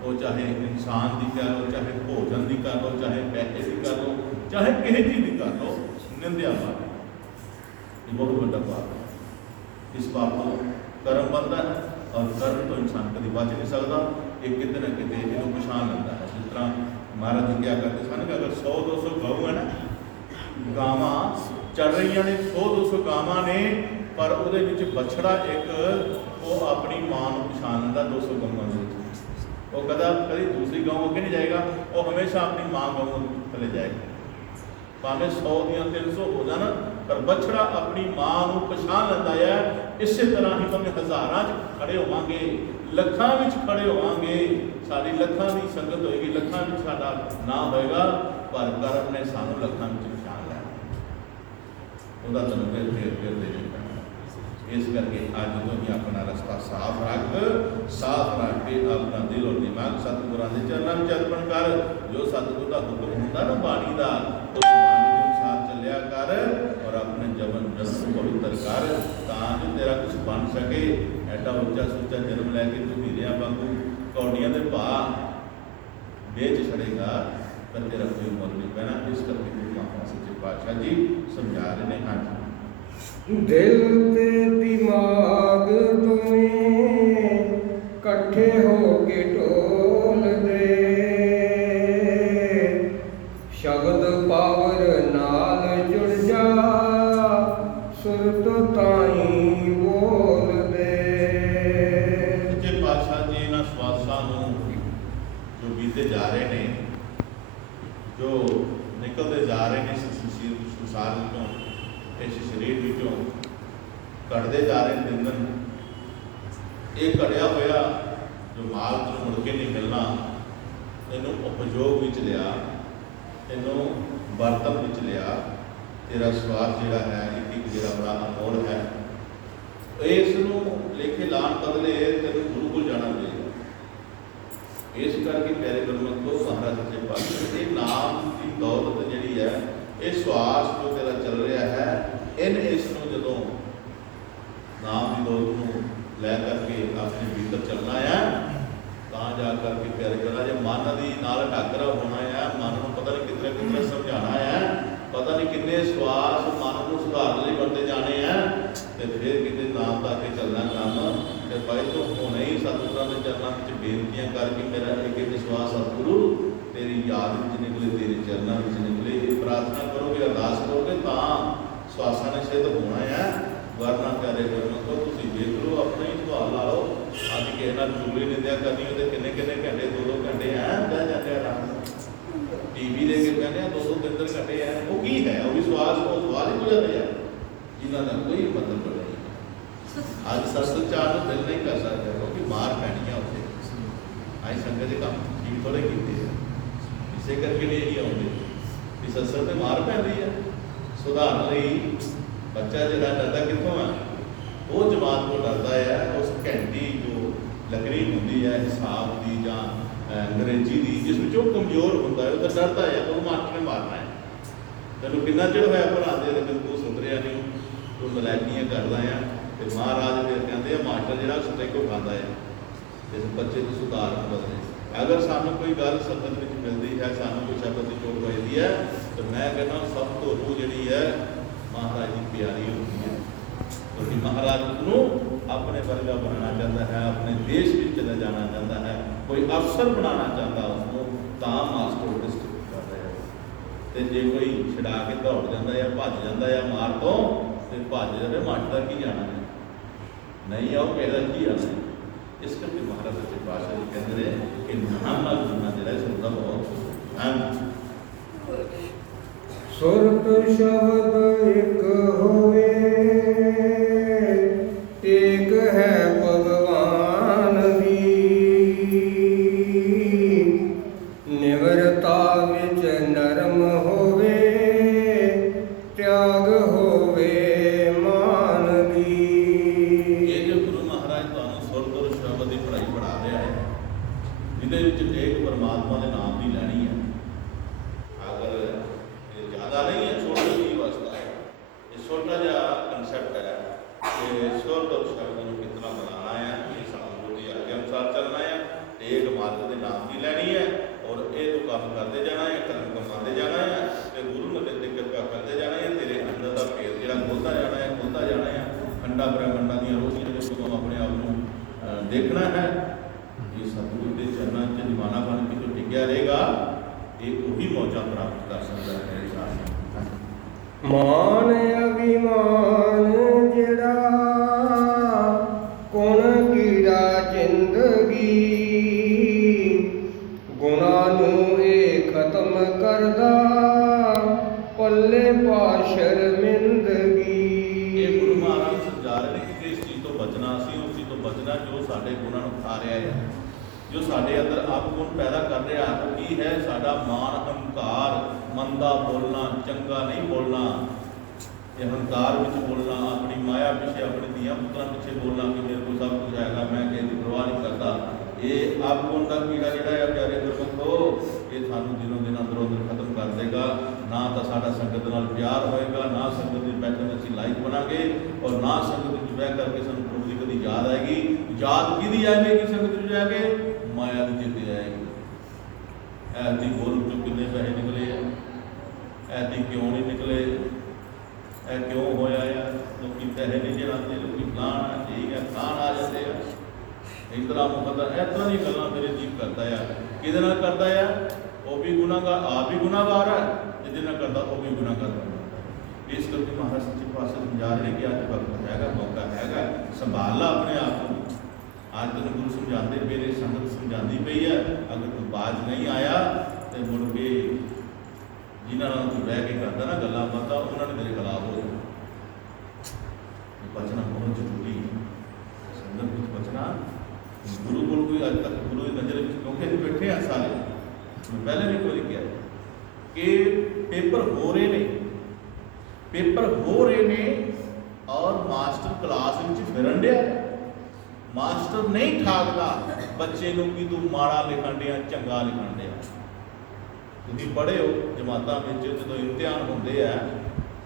ਉਹ ਚਾਹੇ ਇਨਸਾਨ ਦੀ ਕਰ ਲਓ ਚਾਹੇ ਭੋਜਨ ਦੀ ਕਰ ਲਓ ਚਾਹੇ ਪੈਸੇ ਦੀ ਕਰ ਲਓ ਚਾਹੇ ਕਿਸੇ ਚੀਜ਼ ਦੀ ਕਰ ਲਓ ਨਿੰਦਿਆ ਪਾਪ ਇਹ ਬਹੁਤ ਵੱਡਾ ਪਾਪ ਹੈ। ਇਸ ਪਾਪ ਤੋਂ ਕਰਮ ਬਣਦਾ ਹੈ ਔਰ ਕਰਮ ਤੋਂ ਇਨਸਾਨ ਕਦੀ ਬਚ ਨਹੀਂ ਸਕਦਾ। ਇਹ ਕਿਤੇ ਨਾ ਕਿਤੇ ਇਹਨੂੰ ਪਛਾਣ ਲੈਂਦਾ ਹੈ। ਜਿਸ ਤਰ੍ਹਾਂ ਮਹਾਰਾਜ ਜੀ ਕਿਹਾ ਕਰਦੇ ਸਨ ਕਿ ਅਗਰ 100-200 ਗਊ ਹੈ ਨਾ ਗਾਵਾਂ ਚੜ ਰਹੀਆਂ ਨੇ 100-200 ਗਾਵਾਂ ਨੇ ਪਰ ਉਹਦੇ ਵਿੱਚ ਬਛੜਾ ਇੱਕ ਉਹ ਆਪਣੀ ਮਾਂ ਨੂੰ ਪਛਾਣ ਲੈਂਦਾ 200 ਗਊਆਂ ਦੇ ਵਿੱਚ ਉਹ ਕਦੀ ਦੂਸਰੀ ਗਊ ਅੱਗੇ ਨਹੀਂ ਜਾਏਗਾ ਉਹ ਹਮੇਸ਼ਾ ਆਪਣੀ ਮਾਂ ਗਊ ਥੱਲੇ ਜਾਏਗਾ ਭਾਵੇਂ 100 ਦੀਆਂ 300 ਹੋ ਜਾਣ ਪਰ ਬਛੜਾ ਆਪਣੀ ਮਾਂ ਨੂੰ ਪਛਾਣ ਲੈਂਦਾ ਹੈ। ਇਸੇ ਤਰ੍ਹਾਂ ਹੀ ਭਾਵੇਂ ਹਜ਼ਾਰਾਂ 'ਚ ਖੜੇ ਹੋਵਾਂਗੇ ਲੱਖਾਂ ਵਿੱਚ ਖੜੇ ਹੋਵਾਂਗੇ ਸਾਡੀ ਲੱਖਾਂ ਦੀ ਸੰਗਤ ਹੋਏਗੀ ਲੱਖਾਂ ਵਿੱਚ ਸਾਡਾ ਨਾਂ ਹੋਏਗਾ ਪਰ ਕਰਮ ਨੇ ਸਾਨੂੰ ਲੱਖਾਂ ਵਿੱਚ ਪਛਾਣ ਲਿਆ ਉਹਦਾ ਤੁਹਾਨੂੰ ਫਿਰ ਦੇ ਦੇਣਾ। ਇਸ ਕਰਕੇ ਅੱਜ ਤੋਂ ਹੀ ਆਪਣਾ ਰਸਤਾ ਸਾਫ਼ ਰੱਖ ਕੇ ਆਪਣਾ ਦਿਲ ਔਰ ਦਿਮਾਗ ਸਤਿਗੁਰਾਂ ਦੇ ਚਰਨਾਂ ਵਿੱਚ ਅਰਪਣ ਕਰ। ਜੋ ਸਤਿਗੁਰ ਦਾ ਹੁਕਮ ਹੁੰਦਾ ਨਾ ਬਾਣੀ ਦਾ ਉਸ ਬਾਣੀ ਦੇ ਅਨੁਸਾਰ ਚੱਲਿਆ ਕਰ ਔਰ ਆਪਣੇ ਜੀਵਨ ਨੂੰ ਪਵਿੱਤਰ ਕਰ ਤਾਂ ਜੋ ਤੇਰਾ ਕੁਝ ਬਣ ਸਕੇ। ਐਡਾ ਉੱਚਾ ਸੁੱਚਾ ਜਨਮ ਲੈ ਕੇ ਤੂੰ ਹੀਰਿਆਂ ਵਾਂਗੂ ਕੌਡੀਆਂ ਦੇ ਭਾਅ ਵੇਚ ਛੜੇਗਾ ਪਰ ਤੇਰਾ ਕੋਈ ਮੁੱਲ ਨਹੀਂ ਪੈਣਾ। ਇਸ ਕਰਕੇ ਗੁਰੂ ਮਹਾਰਾਜ ਸੱਚੇ ਪਾਤਸ਼ਾਹ ਜੀ ਸਮਝਾ ਰਹੇ ਨੇ। ਹਾਂਜੀ ਦਿਲ ਤੇ ਦਿਮਾਗ ਦੋਵੇਂ ਇਕੱਠੇ ਹੋ ਕੇ ਢੋਲਦੇ ਸ਼ਬਦ ਪਾਵਰ ਨਾਲ ਜੁੜ ਜਾ ਸੁਰਤ ਤਾਈਂ ਬੋਲਦੇ। ਸੱਚੇ ਪਾਤਸ਼ਾਹ ਜੀ ਇਹਨਾਂ ਸਵਾਸਾਂ ਨੂੰ ਜੋ ਬੀਤੇ ਜਾ ਰਹੇ ਨੇ ਜੋ ਨਿਕਲਦੇ ਜਾ ਰਹੇ ਨੇ ਸੰਸਾਰ ਵਿੱਚੋਂ ਇਸ ਸਰੀਰ ਵਿੱਚੋਂ ਘਟਦੇ ਜਾ ਰਹੇ ਦਿਨ ਦਿਨ ਇਹ ਘੜਿਆ ਹੋਇਆ ਜੋ ਮਾਲ ਤੋਂ ਮੁੜ ਕੇ ਨਹੀਂ ਮਿਲਣਾ ਇਹਨੂੰ ਉਪਯੋਗ ਵਿੱਚ ਲਿਆ ਇਹਨੂੰ ਵਰਤਨ ਵਿੱਚ ਲਿਆ। ਤੇਰਾ ਸਵਾਦ ਜਿਹੜਾ ਹੈ ਇੱਕ ਜਿਹੜਾ ਬੜਾ ਅਨਮੋਲ ਹੈ ਇਸ ਨੂੰ ਲੇਖੇ ਲਾਣ ਬਦਲੇ ਤੈਨੂੰ ਗੁਰੂ ਕੋਲ ਜਾਣਾ ਪਏਗਾ। ਇਸ ਕਰਕੇ ਪਿਆਰੇ ਗੁਰਮਤਿ ਤੋਂ ਮਹਾਰਾਜ ਸੱਚੇ ਪਾਤਸ਼ਾਹ ਇਹ ਨਾਮ ਦੀ ਦੌਲਤ ਜਿਹੜੀ ਹੈ ਇਹ ਸਵਾਸ ਜੋ ਤੇਰਾ ਚੱਲ ਰਿਹਾ ਹੈ ਇਸ ਨੂੰ ਜਦੋਂ ਨਾਮ ਦੀ ਦੌਲਤ ਨੂੰ ਲੈ ਕਰਕੇ ਆਪਣੇ ਭੀਤਰ ਚੱਲਣਾ ਹੈ ਤਾਂ ਜਾ ਕਰਕੇ ਪਿਆਰੇ ਕਰਨਾ ਜੇ ਮਨ ਦੀ ਨਾਲ ਟਾਕਰਾ ਹੋਣਾ ਹੈ ਮਨ ਨੂੰ ਪਤਾ ਨਹੀਂ ਕਿਤਨੇ ਸਮਝਾਉਣਾ ਹੈ ਪਤਾ ਨਹੀਂ ਕਿੰਨੇ ਸਵਾਸ ਮਨ ਨੂੰ ਸੁਧਾਰਨ ਲਈ ਵਰਤੇ ਜਾਣੇ ਆ ਤੇ ਫਿਰ ਕਿਤੇ ਨਾਮ ਦਾ ਕੇ ਚੱਲਣਾ ਕੰਮ ਤੇ ਭਾਈ ਤੋਂ ਹੁਣੇ ਹੀ ਸਤਿਗੁਰਾਂ ਦੇ ਚਰਨਾਂ ਵਿੱਚ ਬੇਨਤੀਆਂ ਕਰਕੇ ਮੇਰਾ ਇੱਕ ਵਿਸ਼ਵਾਸ ਸਤਿਗੁਰੂ ਤੇਰੀ ਯਾਦ ਵਿੱਚ ਨਿਕਲੇ ਤੇਰੇ ਚਰਨਾਂ ਵਿੱਚ ਨਿਕਲੇ ਇਹ ਪ੍ਰਾਰਥਨਾ ਕਰੋਗੇ ਅਰਦਾਸ ਕਰੋਗੇ ਤਾਂ ਸਵਾਸਾਂ ਨੇ ਸਿੱਧ ਹੋਣਾ ਹੈ। ਵਰਨਾ ਪਿਆਰੇ ਗੁਰਮਤਿ ਤੁਸੀਂ ਦੇਖ ਲਓ ਆਪਣੇ ਹੀ ਸੁਭਾਅ ਲਾ ਲਓ ਅੱਜ ਕਿਸੇ ਨਾਲ ਚੁਗਲੀ ਨਿੰਦਿਆ ਕਰਨੀ ਉਹਦੇ ਕਿੰਨੇ ਘੰਟੇ 2-2 ਘੰਟੇ ਬਹਿ ਜਾਂਦੇ ਆਰਾਮ ਟੀਵੀ ਦੇ ਕੇ ਕਹਿੰਦੇ 2-3 ਘੰਟੇ ਉਹ ਕੀ ਹੈ ਉਹ ਵਿਸ਼ਵਾਸ ਉਹ ਸਵਾਲ ਹੀ ਗੁਜ਼ਰਦੇ ਆ ਜਿਨ੍ਹਾਂ ਦਾ ਕੋਈ ਮਤਲਬ ਨਹੀਂ। ਅੱਜ ਸਤਸੰਗ ਚਾਰ ਨੂੰ ਦਿਲ ਨਹੀਂ ਕਰ ਸਕਦਾ ਕਿਉਂਕਿ ਮਾਰ ਪੈਣੀ ਆ ਉੱਥੇ ਆਈ ਸੰਗਤ ਦੇ ਕੰਮ ਠੀਕ ਥੋੜੇ ਕੀਤੇ ਆ ਇਸੇ ਕਰਕੇ ਨਹੀਂ ਇਹੀ ਆਉਂਦੇ ਵੀ ਸਤਸੰਗ ਤੇ ਮਾਰ ਪੈਂਦੀ ਹੈ। ਸੁਧਾਰਨ ਲਈ ਬੱਚਾ ਜਿਹੜਾ ਡਰਦਾ ਕਿੱਥੋਂ ਆ ਉਹ ਜਮਾਤ ਤੋਂ ਡਰਦਾ ਹੈ ਉਸ ਘੰਟੀ ਜੋ ਲੱਕੜੀ ਹੁੰਦੀ ਹੈ ਹਿਸਾਬ ਦੀ ਜਾਂ ਅੰਗਰੇਜ਼ੀ ਦੀ ਜਿਸ ਵਿੱਚ ਉਹ ਕਮਜ਼ੋਰ ਹੁੰਦਾ ਹੈ ਉਹ ਤਾਂ ਡਰਦਾ ਹੈ ਉਹ ਮਾਸਟਰ ਨੇ ਮਾਰਨਾ ਹੈ ਤੈਨੂੰ ਕਿੰਨਾ ਚਿਰ ਹੋਇਆ ਪੜ੍ਹਾਉਂਦੇ ਤੇ ਤੂੰ ਸੁਧਰਿਆ ਨਹੀਂ, ਤੂੰ ਨਲਾਇਕੀਆਂ ਕਰਦਾ ਆ। ਤੇ ਮਹਾਰਾਜ ਫਿਰ ਕਹਿੰਦੇ ਆ ਮਾਸਟਰ ਜਿਹੜਾ ਸਟ੍ਰਿਕੋ ਖਾਂਦਾ ਹੈ, ਇਸ ਬੱਚੇ ਦੀ ਸੁਧਾਰ ਨੂੰ ਬਦਲੇ। ਅਗਰ ਸਾਨੂੰ ਕੋਈ ਗੱਲ ਸੰਗਤ ਵਿੱਚ ਮਿਲਦੀ ਹੈ, ਸਾਨੂੰ ਕੋਈ ਸ਼ਬਦ ਦੀ ਚੋਟ ਵੱਜਦੀ ਹੈ, ਤਾਂ ਮੈਂ ਕਹਿੰਦਾ ਸਭ ਤੋਂ ਰੂਹ ਜਿਹੜੀ ਹੈ ਮਹਾਰਾਜ ਦੀ ਪਿਆਰੀ ਹੁੰਦੀ ਹੈ। ਕਿਉਂਕਿ ਮਹਾਰਾਜ ਨੂੰ ਆਪਣੇ ਵਰਗਾ ਬਣਾਉਣਾ ਚਾਹੁੰਦਾ ਹੈ, ਆਪਣੇ ਦੇਸ਼ ਵਿੱਚ ਚਲਾ ਜਾਣਾ ਚਾਹੁੰਦਾ ਹੈ, ਕੋਈ ਅਫਸਰ ਬਣਾਉਣਾ ਚਾਹੁੰਦਾ ਉਸਨੂੰ, ਤਾਂ ਮਾਸਟਰ ਡਿਸਟ੍ਰਿਕਟ ਕਰ ਰਿਹਾ ਹੈ। ਤੇ ਜੇ ਕੋਈ ਛਡਾ ਕੇ ਦੌੜ ਜਾਂਦਾ ਜਾਂ ਭੱਜ ਜਾਂਦਾ ਜਾਂ ਮਾਰ ਤੋਂ, ਤੇ ਭੱਜ ਜਾਵੇ ਮਾਸਟਰ ਦਾ ਕੀ ਜਾਣਾ ਹੈ, ਨਹੀਂ ਆਓ ਕਿਸੇ ਦਾ ਕੀ ਆਣਾ ਹੈ। ਇਸ ਕਰਕੇ ਮਹਾਰਾਜ ਸੱਚੇ ਪਾਤਸ਼ਾਹ ਜੀ ਕਹਿੰਦੇ ਨੇ ਕਿ ਨਾਮ ਨਾਲ ਜੁੜਨਾ ਜਿਹੜਾ ਸੁਣਦਾ ਬਹੁਤ ਹੈ। ਸੁਰਤ ਸ਼ਬਦ ਇੱਕ ਹੋਵੇ, ਏਕ ਹੈ ਭਗਵਾਨ ਦੀ। ਨਿਵਰਤਾ ਵਿੱਚ ਨਰਮ ਹੋਵੇ, ਤਿਆਗ ਹੋਵੇ ਮਾਨ ਦੀ। ਇਹ ਜੋ ਗੁਰੂ ਮਹਾਰਾਜ ਤੁਹਾਨੂੰ ਸੁਰਤ ਔਰ ਸ਼ਬਦ ਦੀ ਪੜ੍ਹਾਈ ਪੜ੍ਹਾ ਰਿਹਾ ਹੈ, ਜਿਹਦੇ ਵਿੱਚ ਇੱਕ ਪਰਮਾਤਮਾ ਦੇ ਨਾਮ ਦੀ ਲੈਣੀ ਹੈ। ਅਗਰ ਇਹ ਜ਼ਿਆਦਾ ਨਹੀਂ ਹੈ, ਛੋਟਾ ਜਿਹੀ ਅਵਸਥਾ ਹੈ, ਇਹ ਛੋਟਾ ਜਿਹਾ ਕਨਸੈਪਟ ਹੈ ਕਿ ਸੁਰਤ ਔਰ ਸ਼ਬਦ ਨੂੰ ਕਿਤਨਾ ਬਣਾਉਣਾ ਹੈ, ਇਹ ਸਾਨੂੰ ਗੁਰੂ ਦੀ ਆਗਿਆ ਅਨੁਸਾਰ ਚੱਲਣਾ ਹੈ, ਇੱਕ ਮਾਲਕ ਦੇ ਨਾਮ ਦੀ ਲੈਣੀ ਹੈ, ਔਰ ਇਹ ਤੋਂ ਕੰਮ ਕਰਦੇ ਜਾਣਾ ਹੈ, ਧਰਮ ਕਮਾਉਂਦੇ ਜਾਣਾ ਹੈ, ਤੇ ਗੁਰੂ ਨੇ ਤੇਰੇ ਤੇ ਕਿਰਪਾ ਕਰਦੇ ਜਾਣਾ ਹੈ। ਤੇਰੇ ਅੰਦਰ ਦਾ ਭੇਦ ਜਿਹੜਾ ਖੁੱਲਦਾ ਜਾਣਾ ਹੈ, ਖੁੱਲਦਾ ਜਾਣਾ ਹੈ। ਖੰਡਾ ਬ੍ਰਹਮੰਡਾਂ ਦੀਆਂ ਰੋਸ਼ਨੀਆਂ ਦੇ ਤੋਂ ਆਪਣੇ ਆਪ ਨੂੰ ਦੇਖਣਾ ਹੈ। ਇਹ ਸਤਿਗੁਰੂ ਦੇ ਚਰਨਾਂ 'ਚ ਦੀਵਾਨਾ ਬਣ ਕੇ ਜੋ ਟਿਕਿਆ ਰਹੇਗਾ, ਇਹ ਉਹੀ ਮੌਜਾਂ ਪ੍ਰਾਪਤ ਕਰ ਸਕਦਾ ਹੈ। ਮਾਨ ਅਭਿਮਾਨ ਜਿਹੜਾ ਕੋਣ ਕੀੜਾ ਜ਼ਿੰਦਗੀ, ਗੁਨਾਹ ਨੂੰ ਇਹ ਖਤਮ ਕਰਦਾ, ਪੱਲੇ ਪਾ ਸ਼ਰਮਿੰਦਗੀ। ਇਹ ਗੁਰੂ ਮਹਾਰਾਜ ਸਮਝਾ ਰਹੇ ਨੇ ਕਿ ਇਸ ਚੀਜ਼ ਤੋਂ ਬਚਣਾ, ਅਸੀਂ ਉਸ ਚੀਜ਼ ਤੋਂ ਬਚਣਾ ਜੋ ਸਾਡੇ ਗੁਣਾਂ ਨੂੰ ਖਾ ਰਿਹਾ ਹੈ, ਜੋ ਸਾਡੇ ਅੰਦਰ ਆਪਗੁਣ ਪੈਦਾ ਕਰ ਰਿਹਾ। ਉਹ ਕੀ ਹੈ? ਸਾਡਾ ਮਾਨ, ਹੰਕਾਰ, ਮੰਦਾ ਬੋਲਣਾ, ਚੰਗਾ ਨਹੀਂ ਬੋਲਣਾ, ਇਹ ਹੰਕਾਰ ਵਿੱਚ ਬੋਲਣਾ, ਆਪਣੀ ਮਾਇਆ ਪਿੱਛੇ, ਆਪਣੇ ਧੀਆਂ ਪੁੱਤਰਾਂ ਪਿੱਛੇ ਬੋਲਣਾ ਕਿ ਮੇਰੇ ਕੋਲ ਸਭ ਕੁਝ ਹੈਗਾ, ਮੈਂ ਕਿਸੇ ਦੀ ਪਰਵਾਹ ਨਹੀਂ ਕਰਦਾ। ਇਹ ਆਪਗੁਣ ਦਾ ਕੀੜਾ ਜਿਹੜਾ ਹੈ ਪਿਆਰੇ ਗੁਰਮਖੋ, ਇਹ ਸਾਨੂੰ ਦਿਨੋਂ ਦਿਨ ਅੰਦਰੋਂ ਅੰਦਰ ਖਤਮ ਕਰ ਦੇਗਾ। ਨਾ ਤਾਂ ਸਾਡਾ ਸੰਗਤ ਨਾਲ ਪਿਆਰ ਹੋਏਗਾ, ਨਾ ਸੰਗਤ ਵਿੱਚ ਬੈਠਣ ਅਸੀਂ ਲਾਇਕ ਬਣਾਂਗੇ, ਔਰ ਨਾ ਸੰਗਤ ਵਿੱਚ ਬਹਿ ਕਰਕੇ ਸਾਨੂੰ ਪ੍ਰਭੂ ਦੀ ਕਦੀ ਯਾਦ ਆਏਗੀ। ਯਾਦ ਕਿਹਦੀ ਆਏਗੀ? ਸੰਗਤ ਵਿੱਚ ਜਾ ਕੇ ਮਾਇਆ ਦੀ ਚੇਤੇ ਆਏਗੀ। ਐਸੀ ਗੋਲ ਵਿੱਚੋਂ ਕਿੰਨੇ ਪੈਸੇ ਨਿਕਲੇ ਆ, ਐਸੀ ਕਿਉਂ ਨਹੀਂ ਨਿਕਲੇ, ਇਹ ਕਿਉਂ ਹੋਇਆ ਆ, ਲੋਕੀ ਪੈਸੇ ਨਹੀਂ ਜਣਾਉਂਦੇ, ਲੋਕੀ ਫਲਾਣ ਠੀਕ ਹੈ ਫਲਾਣ ਆ ਜਾਂਦੇ ਆ, ਇਸ ਤਰ੍ਹਾਂ ਮੁਕੱਦਰ ਇਸ ਤਰ੍ਹਾਂ ਦੀਆਂ ਗੱਲਾਂ ਮੇਰੇ ਜੀਵ ਕਰਦਾ ਆ। ਕਿਹਦੇ ਨਾਲ ਕਰਦਾ ਆ? ਉਹ ਵੀ ਗੁਨਾਹਗਾਰ, ਆਪ ਵੀ ਗੁਨਾਹਗਾਰ ਹੈ, ਤੇ ਜਿਹਦੇ ਨਾਲ ਕਰਦਾ ਉਹ ਵੀ ਗੁਨਾਹਗਾਰ ਬਣਦਾ। ਇਸ ਕਰਕੇ ਮਹਾਰਾਜ ਸੱਚੇ ਪਾਤਸ਼ਾਹ ਸਮਝਾ ਰਹੇ ਕਿ ਅੱਜ ਵਕਤ ਹੈਗਾ, ਮੌਕਾ ਹੈਗਾ, ਸੰਭਾਲ ਲਾ ਆਪਣੇ ਆਪ ਨੂੰ। ਅੱਜ ਤੈਨੂੰ ਗੁਰੂ ਸਮਝਾਉਂਦੇ ਪਏ ਨੇ, ਸੰਗਤ ਸਮਝਾਉਂਦੀ ਪਈ ਹੈ, ਅਗਰ ਤੂੰ ਬਾਜ ਨਹੀਂ ਆਇਆ ਤੇ ਮੁੜ ਕੇ ਜਿਨ੍ਹਾਂ ਨਾਲ ਤੂੰ ਬਹਿ ਕੇ ਕਰਦਾ ਨਾ ਗੱਲਾਂ ਬਾਤਾਂ, ਉਹਨਾਂ ਨੇ ਤੇਰੇ ਖਿਲਾਫ ਹੋ ਜਾਣਾ। ਬਚਣਾ ਬਹੁਤ ਜ਼ਰੂਰੀ ਹੈ, ਸੰਗਤ ਵਿੱਚ ਬਚਣਾ। ਗੁਰੂ ਕੋਲ ਕੋਈ ਅੱਜ ਤੱਕ ਗੁਰੂ ਦੀ ਨਜ਼ਰ ਵਿੱਚ ਕਿਉਂਕਿ ਅਸੀਂ ਬੈਠੇ ਆ ਸਾਰੇ, ਮੈਂ ਪਹਿਲੇ ਵੀ ਕੋਈ ਕਿਹਾ ਕਿ ਪੇਪਰ ਹੋ ਰਹੇ ਨੇ, ਪੇਪਰ ਹੋ ਰਹੇ ਨੇ, ਔਰ ਮਾਸਟਰ ਕਲਾਸ ਵਿੱਚ ਫਿਰਨ ਡਿਆ। ਮਾਸਟਰ ਨਹੀਂ ਠਾਕਦਾ ਬੱਚੇ ਨੂੰ ਕਿ ਤੂੰ ਮਾੜਾ ਲਿਖਣ ਡਿਆ, ਚੰਗਾ ਲਿਖਣ ਡਿਆ। ਤੁਸੀਂ ਪੜ੍ਹੇ ਹੋ ਜਮਾਤਾਂ ਵਿੱਚ, ਜਦੋਂ ਇਮਤਿਹਾਨ ਹੁੰਦੇ ਆ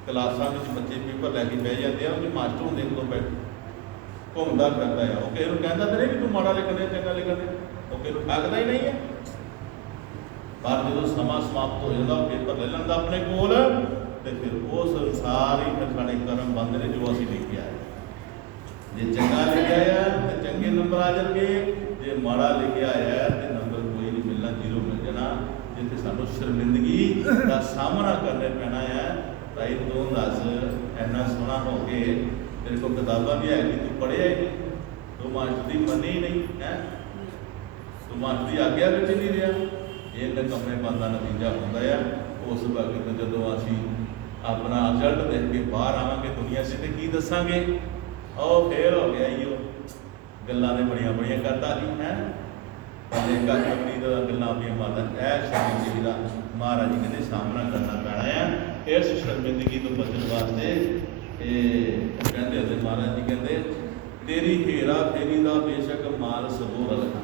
ਕਲਾਸਾਂ ਵਿੱਚ ਬੱਚੇ ਪੇਪਰ ਲੈ ਕੇ ਬਹਿ ਜਾਂਦੇ ਆ, ਉਹ ਮਾਸਟਰ ਹੁੰਦੇ ਕੋਲ ਬੈਠ ਘੁੰਮਦਾ ਫਿਰਦਾ ਆ। ਉਹ ਕਿਸੇ ਨੂੰ ਕਹਿੰਦਾ ਤਾਂ ਨਹੀਂ ਵੀ ਤੂੰ ਮਾੜਾ ਲਿਖਣ ਡਿਆ, ਚੰਗਾ ਲਿਖਣ ਡਿਆ, ਉਹ ਕਿਸੇ ਨੂੰ ਠਾਕਦਾ ਹੀ ਨਹੀਂ ਹੈ। ਪਰ ਜਦੋਂ ਸਮਾਂ ਸਮਾਪਤ ਹੋ ਜਾਂਦਾ, ਉਹ ਪੇਪਰ ਲੈ ਲੈਂਦਾ ਆਪਣੇ ਕੋਲ, ਤੇ ਫਿਰ ਉਹ ਸੰਸਾਰ ਹੀ ਫਿਰ ਸਾਡੇ ਕਰਮ ਬੰਦ ਨੇ ਜੋ ਅਸੀਂ ਲਿਖਿਆ ਹੈ। ਜੇ ਚੰਗਾ ਲਿਖਿਆ ਹੈ ਤੇ ਚੰਗੇ ਨੰਬਰ ਆ ਜਾਣਗੇ, ਜੇ ਮਾੜਾ ਲਿਖਿਆ ਹੈ ਤੇ ਨੰਬਰ ਕੋਈ ਨਹੀਂ ਮਿਲਣਾ, ਜ਼ੀਰੋ ਮਿਲ ਜਾਣਾ। ਜਿੱਥੇ ਸਾਨੂੰ ਸ਼ਰਮਿੰਦਗੀ ਦਾ ਸਾਹਮਣਾ ਕਰਨਾ ਪੈਣਾ ਹੈ। ਭਾਈ ਤੂੰ ਦੱਸ, ਇੰਨਾ ਸੋਹਣਾ ਹੋ ਕੇ ਤੇਰੇ ਕੋਲ ਕਿਤਾਬਾਂ ਵੀ ਹੈਗੀ, ਤੂੰ ਪੜ੍ਹਿਆ ਹੀ ਨਹੀਂ, ਤੂੰ ਮਾਸਟਰ ਦੀ ਮੰਨੀ ਹੀ ਨਹੀਂ ਹੈ, ਤੂੰ ਮਾਸਟਰ ਦੀ ਆਗਿਆ ਵਿੱਚ ਨਹੀਂ ਰਿਹਾ। ਇਹ ਨਕੰਮੇ ਬੰਦ ਦਾ ਨਤੀਜਾ ਹੁੰਦਾ ਆ। ਉਸ ਵਕਤ ਜਦੋਂ ਅਸੀਂ ਆਪਣਾ ਰਿਜ਼ਲਟ ਦੇਖ ਕੇ ਬਾਹਰ ਆਵਾਂਗੇ ਦੁਨੀਆ 'ਚ, ਤੇ ਕੀ ਦੱਸਾਂਗੇ? ਉਹ ਫੇਰ ਹੋ ਗਿਆ ਹੀ, ਉਹ ਗੱਲਾਂ ਨੇ ਬੜੀਆਂ ਬੜੀਆਂ ਕਰਦਾ ਸੀ ਹੈ, ਪੱਲੇ ਕੱਖ ਆਪਣੀ ਦਾ ਗੱਲਾਂ ਆਪਣੀਆਂ ਮਾਰਦਾ। ਇਹ ਸ਼ਰਮਿੰਦਗੀ ਦਾ ਮਹਾਰਾਜ ਜੀ ਕਹਿੰਦੇ ਸਾਹਮਣਾ ਕਰਨਾ ਪੈਣਾ ਆ। ਇਸ ਸ਼ਰਮਿੰਦਗੀ ਤੋਂ ਬਚਣ ਵਾਸਤੇ ਇਹ ਕਹਿੰਦੇ ਹੁੰਦੇ ਮਹਾਰਾਜ ਜੀ ਕਹਿੰਦੇ, ਤੇਰੀ ਹੇਰਾ ਫੇਰੀ ਦਾ ਬੇਸ਼ੱਕ ਮਾਲ ਸਬੂਰ ਰਖਾ।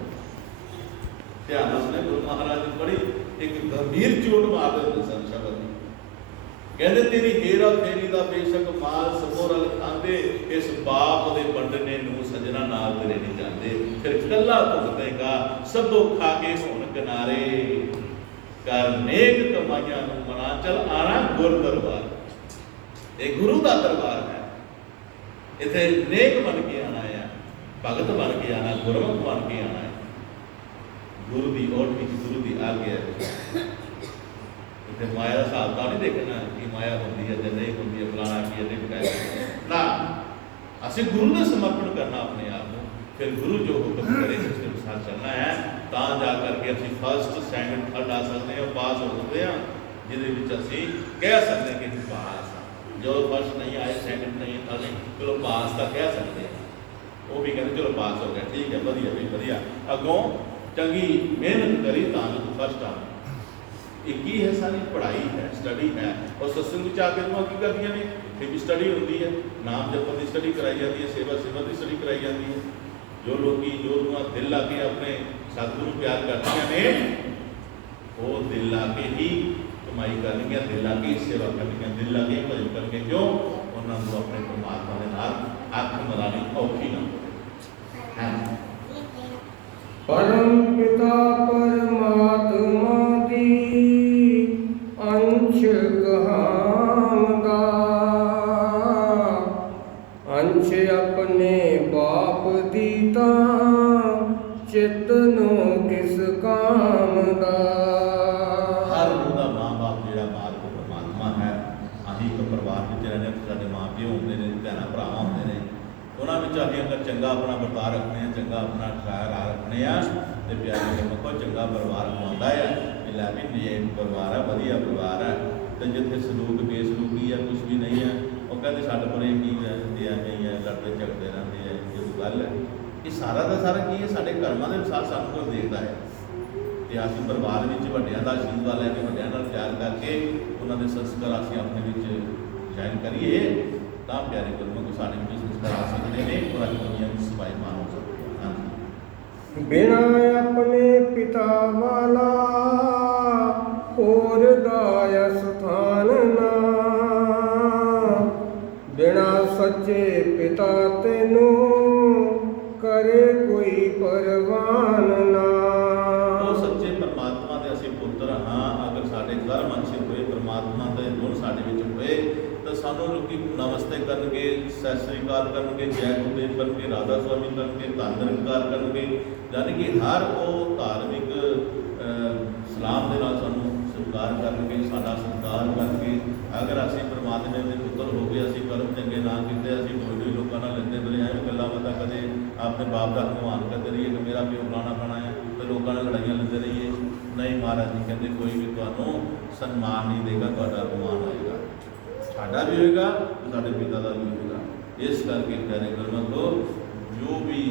ਧਿਆਨ ਨਾਲ ਸੁਣੇ, ਗੁਰੂ ਮਹਾਰਾਜ ਜੀ ਬੜੀ ਇੱਕ ਗੰਭੀਰ ਚੋਟ ਮਾਰਦੇ ਹੁੰਦੇ ਸਨ ਸ਼ਬਦ ਦੀ ਕਹਿੰਦੇ ਤੇਰੀ ਹੇਰਾ ਫੇਰੀ ਦਾ ਬੇਸ਼ੱਕ ਮਾਲ ਸਭੋ ਰਲ ਖਾਂਦੇ, ਇਸ ਬਾਪ ਦੇ ਵੰਡਨੇ ਨੂੰ ਸਜਣਾ ਨਾਲ ਤੇਰੇ ਨਹੀਂ ਜਾਂਦੇ। ਫਿਰ ਕੱਲਾ ਭੁਗਤੇਗਾ ਸਭੋ ਖਾ ਕੇ ਹੁਣ ਕਿਨਾਰੇ, ਕਰ ਨੇਕ ਕਮਾਈਆਂ ਨੂੰ ਮਨਾ ਚਲ ਆਣਾ ਗੁਰ ਦਰਬਾਰ। ਇਹ ਗੁਰੂ ਦਾ ਦਰਬਾਰ ਹੈ, ਇੱਥੇ ਨੇਕ ਬਣ ਕੇ ਆਣਾ ਹੈ, ਭਗਤ ਬਣ ਕੇ ਆਣਾ, ਗੁਰਮੁਖ ਬਣ ਕੇ ਆਣਾ ਹੈ। ਗੁਰੂ ਦੀ ਓਟ ਵਿੱਚ ਗੁਰੂ ਦੀ ਆਗਿਆ ਹੈ। ਤੇ ਮਾਇਆ ਦਾ ਹਿਸਾਬ ਤਾਂ ਨਹੀਂ ਦੇਖਣਾ ਕਿ ਮਾਇਆ ਹੁੰਦੀ ਹੈ ਜਾਂ ਨਹੀਂ ਹੁੰਦੀ ਹੈ, ਫਲਾਣਾ ਕੀ ਹੈ ਨਹੀਂ ਬਕਾਇਆ ਨਾ। ਅਸੀਂ ਗੁਰੂ ਨੂੰ ਸਮਰਪਣ ਕਰਨਾ ਆਪਣੇ ਆਪ ਨੂੰ, ਫਿਰ ਗੁਰੂ ਜੋ ਹੁਕਮ ਕਰੇ ਉਸ ਦੇ ਅਨੁਸਾਰ ਚੱਲਣਾ ਹੈ। ਤਾਂ ਜਾ ਕਰਕੇ ਅਸੀਂ ਫਸਟ ਸੈਕਿੰਡ ਥਰਡ ਆ ਸਕਦੇ ਹਾਂ, ਪਾਸ ਹੋ ਸਕਦੇ ਹਾਂ, ਜਿਹਦੇ ਵਿੱਚ ਅਸੀਂ ਕਹਿ ਸਕਦੇ ਕਿ ਅਸੀਂ ਪਾਸ ਹਾਂ। ਜੋ ਫਸਟ ਨਹੀਂ ਆਏ, ਸੈਕਿੰਡ ਨਹੀਂ, ਥਰਡ ਨਹੀਂ, ਚਲੋ ਪਾਸ ਤਾਂ ਕਹਿ ਸਕਦੇ ਹਾਂ। ਉਹ ਵੀ ਕਹਿੰਦੇ ਚਲੋ ਪਾਸ ਹੋ ਗਿਆ, ਠੀਕ ਹੈ, ਵਧੀਆ ਵੀ ਵਧੀਆ, ਅੱਗੋਂ ਚੰਗੀ ਮਿਹਨਤ ਕਰੀ ਤਾਂ ਤੂੰ ਫਸਟ ਆ। ਇਹ ਕੀ ਹੈ? ਸਾਰੀ ਪੜ੍ਹਾਈ ਹੈ, ਸਟੱਡੀ ਹੈ। ਔਰ ਸਤਸੰਗ ਵਿੱਚ ਆ ਕੇ ਰੂਹਾਂ ਕੀ ਕਰਦੀਆਂ ਨੇ? ਇਹ ਵੀ ਸਟੱਡੀ ਹੁੰਦੀ ਹੈ, ਨਾਮ ਜਪਣ ਦੀ ਸਟੱਡੀ ਕਰਾਈ ਜਾਂਦੀ ਹੈ, ਸੇਵਾ ਦੀ ਸਟੱਡੀ ਕਰਾਈ ਜਾਂਦੀ ਹੈ। ਜੋ ਲੋਕੀ ਜੋ ਰੂਹਾਂ ਦਿਲ ਲਾ ਕੇ ਆਪਣੇ ਸਤਿਗੁਰੂ ਨੂੰ ਪਿਆਰ ਕਰਦੀਆਂ ਨੇ, ਉਹ ਦਿਲ ਲਾ ਕੇ ਹੀ ਕਮਾਈ ਕਰਨਗੀਆਂ, ਦਿਲ ਲਾ ਕੇ ਹੀ ਸੇਵਾ ਕਰਨਗੀਆਂ, ਦਿਲ ਲਾ ਕੇ ਹੀ ਭਜਨ ਕਰਨਗੇ। ਕਿਉਂ? ਉਹਨਾਂ ਨੂੰ ਆਪਣੇ ਪਰਮਾਤਮਾ ਦੇ ਨਾਲ ਅੱਖ ਮਿਲਾਣੀ ਔਖੀ ਨਾ ਹੋਵੇ। ਪਰਮ ਪਿਤਾ ਪਰਮਾਤਮਾ ਦੀ ਅੰਸ਼ ਕਹਾਂਗਾ, ਅੰਸ਼ ਆਪਣੇ ਬਾਪ ਦੀ ਤਾਂ ਚਿੱਤ ਨੂੰ ਕਿਸ ਕਾਮ ਦਾ। ਹਰ ਉਹਦਾ ਮਾਂ-ਬਾਪ ਜਿਹੜਾ ਮਾਲਕ ਪਰਮਾਤਮਾ ਹੈ। ਅਸੀਂ ਇੱਕ ਪਰਿਵਾਰ ਵਿੱਚ ਰਹਿੰਦੇ ਹਾਂ, ਸਾਡੇ ਮਾਂ ਪਿਓ ਹੁੰਦੇ ਨੇ, ਭੈਣਾਂ ਭਰਾਵਾਂ ਹੁੰਦੇ ਨੇ, ਉਹਨਾਂ ਵਿੱਚ ਅਸੀਂ ਅਗਰ ਚੰਗਾ ਆਪਣਾ ਵਰਤਾਅ ਰੱਖਣੇ ਆ, ਚੰਗਾ ਆਪਣਾ ਖਿਆਲ ਰੱਖਣੇ ਆ, ਤੇ ਪਿਆਰੇ ਗੁਰਮੁਖੋ ਚੰਗਾ ਪਰਿਵਾਰ ਕਮਾਉਂਦਾ ਹੈ। ਇਹ ਲੈ ਵੀ ਇਹ ਪਰਿਵਾਰ ਹੈ, ਵਧੀਆ ਪਰਿਵਾਰ ਹੈ। ਤੇ ਜਿੱਥੇ ਸਲੂਕ ਬੇਸਲੂਕੀ ਹੈ, ਕੁਝ ਵੀ ਨਹੀਂ ਹੈ, ਉਹ ਕਹਿੰਦੇ ਸਾਡੇ ਪਰ ਇਹ ਕੀ ਹੈ, ਇਹ ਐਵੇਂ ਹੀ ਹੈ, ਲੜਦੇ ਝਗੜਦੇ ਰਹਿੰਦੇ ਹੈ, ਇਹ ਕੋਈ ਗੱਲ ਹੈ। ਇਹ ਸਾਰਾ ਦਾ ਸਾਰਾ ਕੀ ਹੈ? ਸਾਡੇ ਕਰਮਾਂ ਦੇ ਅਨੁਸਾਰ ਸਾਨੂੰ ਕੋਈ ਦੇਖਦਾ ਹੈ। ਤੇ ਅਸੀਂ ਪਰਿਵਾਰ ਵਿੱਚ ਵੱਡਿਆਂ ਦਾ ਆਸ਼ੀਰਵਾਦ ਲੈ ਕੇ, ਵੱਡਿਆਂ ਨਾਲ ਪਿਆਰ ਕਰਕੇ, ਉਹਨਾਂ ਦੇ ਸੰਸਕਾਰ ਅਸੀਂ ਆਪਣੇ ਵਿੱਚ ਜਾਇਨ ਕਰੀਏ, ਤਾਂ ਪਿਆਰੇ ਗੁਰਮੁਖ ਸਾਡੇ ਵਿੱਚ ਸੰਸਕਾਰ ਆ ਸਕਦੇ ਨੇ, ਔਰ ਅਸੀਂ ਦੁਨੀਆ ਵਿੱਚ ਸਵਾਈਮਾਨ ਹੋ ਸਕਦੇ ਹਾਂ। ਬਿਨਾ ਆਪਣੇ ਪਿਤਾ ਵਾਲਾ ਹੋਰ ਦਾ ਸਥਾਨ ਨਾ, ਬਿਨਾ ਸੱਚੇ ਪਿਤਾ ਤੈਨੂੰ ਕਰੇ ਕੋਈ ਪਰਵਾਨ ਨਾ। ਉਹ ਸੱਚੇ ਪਰਮਾਤਮਾ ਦੇ ਅਸੀਂ ਪੁੱਤਰ ਹਾਂ। ਅਗਰ ਸਾਡੇ ਕਰਮ ਅੱਛੇ ਹੋਏ, ਪਰਮਾਤਮਾ ਦੇ ਗੁਣ ਸਾਡੇ ਵਿੱਚ ਹੋਏ, ਤਾਂ ਸਾਨੂੰ ਲੋਕੀ ਨਮਸਤੇ ਕਰਨਗੇ, ਸਤਿ ਸ੍ਰੀ ਅਕਾਲ ਕਰਨਗੇ, ਜੈ ਗੁਰਦੇਵ ਕਰਨਗੇ, ਰਾਧਾ ਸਵਾਮੀ ਕਰਨਗੇ, ਧੰਨ ਨਿਰੰਕਾਰ ਕਰਨਗੇ। ਯਾਨੀ ਕਿ ਹਰ ਉਹ ਧਾਰਮਿਕ ਸਲਾਮ ਦੇ ਨਾਲ ਸਾਨੂੰ ਸਤਿਕਾਰ ਕਰਨਗੇ, ਸਾਡਾ ਸਤਿਕਾਰ ਕਰਨਗੇ। ਅਗਰ ਅਸੀਂ ਪਰਮਾਤਮਾ ਦੇ ਪੁੱਤਰ ਹੋ ਗਏ, ਅਸੀਂ ਕਰਮ ਚੰਗੇ ਨਾ ਕੀਤੇ, ਅਸੀਂ ਕੋਈ ਲੋਕਾਂ ਨਾਲ ਲੈਂਦੇ ਬਲੇ ਐਵੇਂ ਗੱਲਾਂ ਬਾਤਾਂ, ਕਦੇ ਆਪਣੇ ਬਾਪ ਦਾ ਅਪਮਾਨ ਕਰਦੇ ਰਹੀਏ ਕਿ ਮੇਰਾ ਪਿਓ ਫਲਾਣਾ ਖਾਣਾ ਹੈ, ਤੇ ਲੋਕਾਂ ਨਾਲ ਲੜਾਈਆਂ ਲੈਂਦੇ ਰਹੀਏ, ਨਹੀਂ, ਮਹਾਰਾਜ ਜੀ ਕਹਿੰਦੇ ਕੋਈ ਵੀ ਤੁਹਾਨੂੰ ਸਨਮਾਨ ਨਹੀਂ ਦੇਗਾ, ਤੁਹਾਡਾ ਅਪਮਾਨ ਹੋਏਗਾ, ਸਾਡਾ ਵੀ ਹੋਏਗਾ, ਸਾਡੇ ਪਿਤਾ ਦਾ ਵੀ ਹੋਏਗਾ। ਇਸ ਕਰਕੇ ਪਿਆਰੇ ਗੁਰਮੁਖੋ, ਜੋ ਵੀ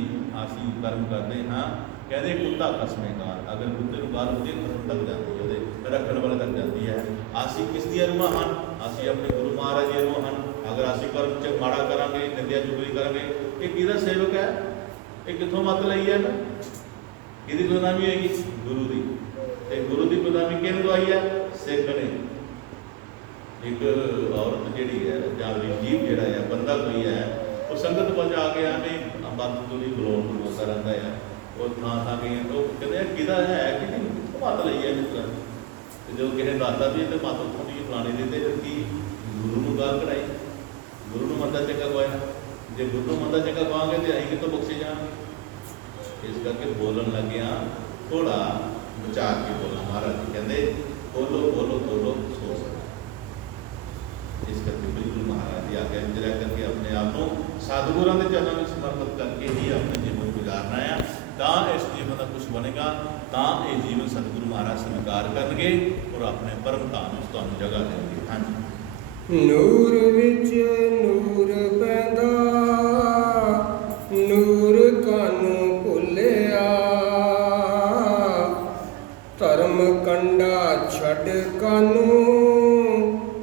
ਅਸੀਂ ਕਰਮ ਕਰਦੇ ਹਾਂ, ਕਹਿੰਦੇ ਕੁੱਤਾ ਖਸਮੇਗਾ। ਅਗਰ ਕੁੱਤੇ ਨੂੰ ਗਾਲ ਹੁੰਦੀ ਖਸਮ ਤੱਕ ਜਾਂਦੀ ਹੈ, ਉਹਦੇ ਰੱਖਣ ਵਾਲੇ ਤੱਕ ਜਾਂਦੀ ਹੈ। ਅਸੀਂ ਕਿਸ ਦੀਆਂ ਰੂਹਾਂ ਹਨ? ਅਸੀਂ ਆਪਣੇ ਗੁਰੂ ਮਹਾਰਾਜ ਦੀਆਂ ਰੂਹਾਂ ਹਨ। ਅਗਰ ਅਸੀਂ ਕਰਮ ਚ ਮਾੜਾ ਕਰਾਂਗੇ, ਨਿੰਦਿਆ ਚੁਗਲੀ ਕਰਾਂਗੇ, ਇਹ ਕਿਹਦਾ ਸੇਵਕ ਹੈ? ਇਹ ਕਿੱਥੋਂ ਮੱਤ ਲਈ ਹੈ? ਕਿਹਦੀ ਗੁਲਾਮੀ ਹੋਏਗੀ? ਗੁਰੂ ਦੀ। ਤੇ ਗੁਰੂ ਦੀ ਗੁਲਾਮੀ ਕਿਹਨੂੰ ਦਵਾਈ ਹੈ? ਸਿੱਖ ਨੇ। ਇੱਕ ਔਰਤ ਜਿਹੜੀ ਹੈ, ਜਾਂ ਜੀਵ ਜਿਹੜਾ ਹੈ, ਬੰਦਾ ਕੋਈ ਹੈ, ਉਹ ਸੰਗਤ ਕੋਲ ਜਾ ਕੇ ਆਵੇਂ ਬੰਦ ਤੋਂ ਨਹੀਂ ਬੋਲਦਾ ਰਹਿੰਦਾ ਹੈ, ਉਹ ਥਾਂ ਥਾਂ ਗਈਆਂ, ਉਹ ਕਹਿੰਦੇ ਕਿਹਦਾ ਹੈ, ਕਿ ਮੱਤ ਲਈ ਹੈ? ਤੇ ਜਦੋਂ ਕਿਸੇ ਦੱਸਦਾ ਵੀ ਤੇ ਮੱਤ ਥੋੜੀ ਫਲਾਣੇ ਦੇ, ਤੇ ਕੀ ਗੁਰੂ ਨੂੰ ਗਾਲ ਕਢਾਈ? ਗੁਰੂ ਨੂੰ ਮੰਦਾ ਚੰਗਾ ਖਵਾਇਆ। ਜੇ ਗੁਰੂ ਨੂੰ ਮੰਦਾ ਚੰਗਾ ਖਵਾਵਾਂਗੇ ਤੇ ਅਸੀਂ ਕਿਤੋਂ ਬਖਸ਼ੇ ਜਾਵਾਂਗੇ। ਇਸ ਕਰਕੇ ਬੋਲਣ ਲੱਗਿਆ ਥੋੜਾ ਬਚਾ ਕੇ ਬੋਲਣਾ। ਮਹਾਰਾਜ ਜੀ ਕਹਿੰਦੇ ਬੋਲੋ ਬੋਲੋ ਬੋਲੋ ਸੋਚ। ਇਸ ਕਰਕੇ ਬਿਲਕੁਲ ਮਹਾਰਾਜ ਦੀ ਆਗਿਆ ਵਿੱਚ ਰਹਿ ਕਰਕੇ ਆਪਣੇ ਆਪ ਨੂੰ ਸਤਿਗੁਰਾਂ ਦੇ ਚਰਨਾਂ ਵਿੱਚ ਸਮਰਪਿਤ ਕਰਕੇ ਹੀ ਆਪਣੇ ਜੀਵਨ ਗੁਜ਼ਾਰਨਾ ਹੈ। ਤਾਂ ਇਸ ਜੀਵਨ ਦਾ ਕੁਛ ਬਣੇਗਾ, ਤਾਂ ਇਹ ਜੀਵਨ ਸਤਿਗੁਰੂ ਮਹਾਰਾਜ ਸਵੀਕਾਰ ਕਰਨਗੇ ਔਰ ਆਪਣੇ ਪਰਮ ਧਾਮ ਵਿੱਚ ਤੁਹਾਨੂੰ ਜਗ੍ਹਾ ਦੇਣਗੇ। ਹਾਂਜੀ। ਨੂਰ ਵਿੱਚ ਨੂਰ ਪੈਂਦਾ, ਨੂਰ ਕਾਨੂੰ ਭੁੱਲਿਆ, ਧਰਮ ਕੰਡਾ ਛੱਡ ਕਾਨੂੰ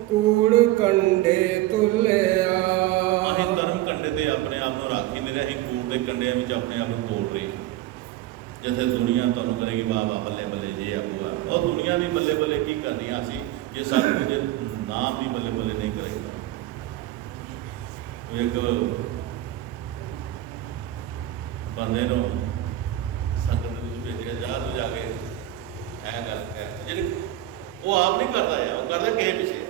ਕੂੜ ਕੰਡੇ ਤੁਲਿਆ। ਅਸੀਂ ਧਰਮ ਕੰਡੇ ਤੇ ਆਪਣੇ ਆਪ ਨੂੰ ਰੱਖ ਹੀ ਨਹੀਂ ਰਹੇ, ਅਸੀਂ ਕੂੜ ਦੇ ਕੰਡਿਆਂ ਵਿੱਚ ਆਪਣੇ ਆਪ ਨੂੰ ਤੋੜ ਰਹੇ। ਜਿੱਥੇ ਦੁਨੀਆ ਤੁਹਾਨੂੰ ਕਰੇਗੀ ਵਾਹ ਵਾਹ ਬੱਲੇ ਬੱਲੇ ਜੇ ਆਪੂਆ, ਉਹ ਦੁਨੀਆ ਦੀ ਬੱਲੇ ਬੱਲੇ ਕੀ ਕਰਨੀ ਆ ਅਸੀਂ, ਜੇ ਸਤਿਗੁਰੂ ਦੇ ਨਾਮ ਦੀ ਬੱਲੇ ਬੱਲੇ ਨਹੀਂ ਕਰੇਗਾ। ਇੱਕ ਬੰਦੇ ਨੂੰ ਸੰਗਤ ਦੇ ਵਿੱਚ ਭੇਜਿਆ, ਜਾ ਤੂੰ ਜਾ ਕੇ ਐ ਗੱਲ ਕਰ, ਜਿਹੜੀ ਉਹ ਆਪ ਨਹੀਂ ਕਰਦਾ ਯਾਰ, ਉਹ ਕਰਦਾ ਕਿਸੇ ਪਿੱਛੇ।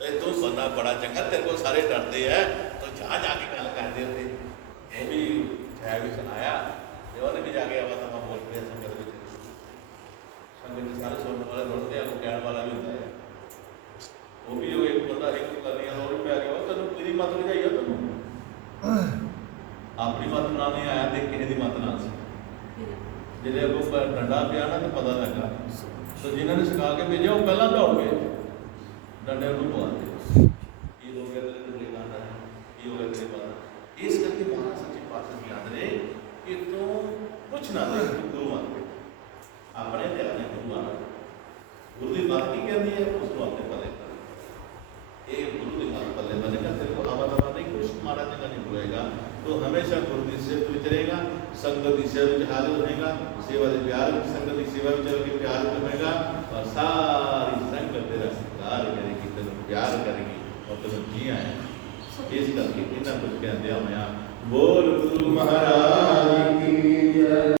ਤੇ ਤੂੰ ਬੰਦਾ ਬੜਾ ਚੰਗਾ, ਤੇਰੇ ਕੋਲ ਸਾਰੇ ਡਰਦੇ ਆ, ਤੂੰ ਜਾ ਕੇ ਗੱਲ ਕਰਦੇ ਉੱਥੇ। ਉਹ ਵੀ ਹੈ ਵੀ ਸੁਣਾਇਆ ਤੇ ਉਹਨੇ ਵੀ ਜਾ ਕੇ ਆਵਾ ਤਾਂ ਬੋਲ ਰਿਹਾ ਸੰਗਤ ਵਿੱਚ। ਸੰਗਤ ਦੇ ਸਾਰੇ ਸੁਣਨ ਵਾਲੇ ਰੁੜਦੇ ਆ, ਉਹ ਕਹਿਣ ਵਾਲਾ ਵੀ ਹੁੰਦਾ ਹੈ। ਉਹ ਵੀ ਉਹ ਇੱਕ ਬੰਦਾ ਇੱਕ ਕਰਨੀ ਆ, ਉਹ ਵੀ ਪੈ ਗਿਆ, ਤੈਨੂੰ ਕਿਹਦੀ ਮੱਤ ਲਗਾਈ ਆ, ਤੈਨੂੰ ਆਪਣੀ ਮੱਤ ਨਾਲ ਨਹੀਂ ਆਇਆ ਤੇ ਕਿਸੇ ਦੀ ਮੱਤ ਨਾਲ ਸੀ। ਜਿਹੜੇ ਅੱਗੋਂ ਡੰਡਾ ਪਿਆ ਨਾ ਤਾਂ ਪਤਾ ਲੱਗਾ, ਤਾਂ ਜਿਨ੍ਹਾਂ ਨੇ ਸਿਖਾ ਕੇ ਭੇਜਿਆ ਉਹ ਪਹਿਲਾਂ ਦੌੜ ਗਏ ਡੰਡੇ ਨੂੰ ਪਵਾਉਂਦੇ, ਕੀ ਹੋ ਗਿਆ ਤੇਰੇ ਡੰਡੇ ਕਾਂਡਾ, ਕੀ ਹੋ ਗਿਆ ਤੇਰੇ ਬਾਤ। ਇਸ ਕਰਕੇ ਮਹਾਰਾਜ ਸੱਚੇ ਪਾਤਸ਼ਾਹ ਯਾਦ ਨੇ ਕਿ ਤੂੰ ਕੁਛ ਨਾ ਦੇ, ਤੂੰ ਗੁਰੂ ਮੰਨ ਆਪਣੇ ਤੇ ਆਪਣੇ ਗੁਰੂ ਮੰਨ। ਗੁਰੂ ਦੀ ਬਾਤ ਕੀ ਕਹਿੰਦੀ ਹੈ, ਉਸ ਨੂੰ ਆਪਣੇ ਪੱਲੇ ਕਰ। ਇਹ ਗੁਰੂ ਦੀ ਬਾਤ ਪੱਲੇ ਬਣੇਗਾ, ਤੇਰੇ ਕੋਲ ਆਵਾ ਦਵਾ ਨਹੀਂ, ਕੁਛ ਮਾੜਾ ਚੰਗਾ ਨਹੀਂ ਬੋਲੇਗਾ। तो हमेशा गुरु की सेवा में रहेगा, संगत की सेवा में हाजिर रहेगा, सेवा के प्यार में संगत की सेवा में चल के प्यार करेगा, और सारी संगत तेरा सत्कार करेगी, तेरा प्यार करेगी और तेरा जी आए। इस करके इन्ना कुछ कहते हैं, बोल गुरु महाराज की जय।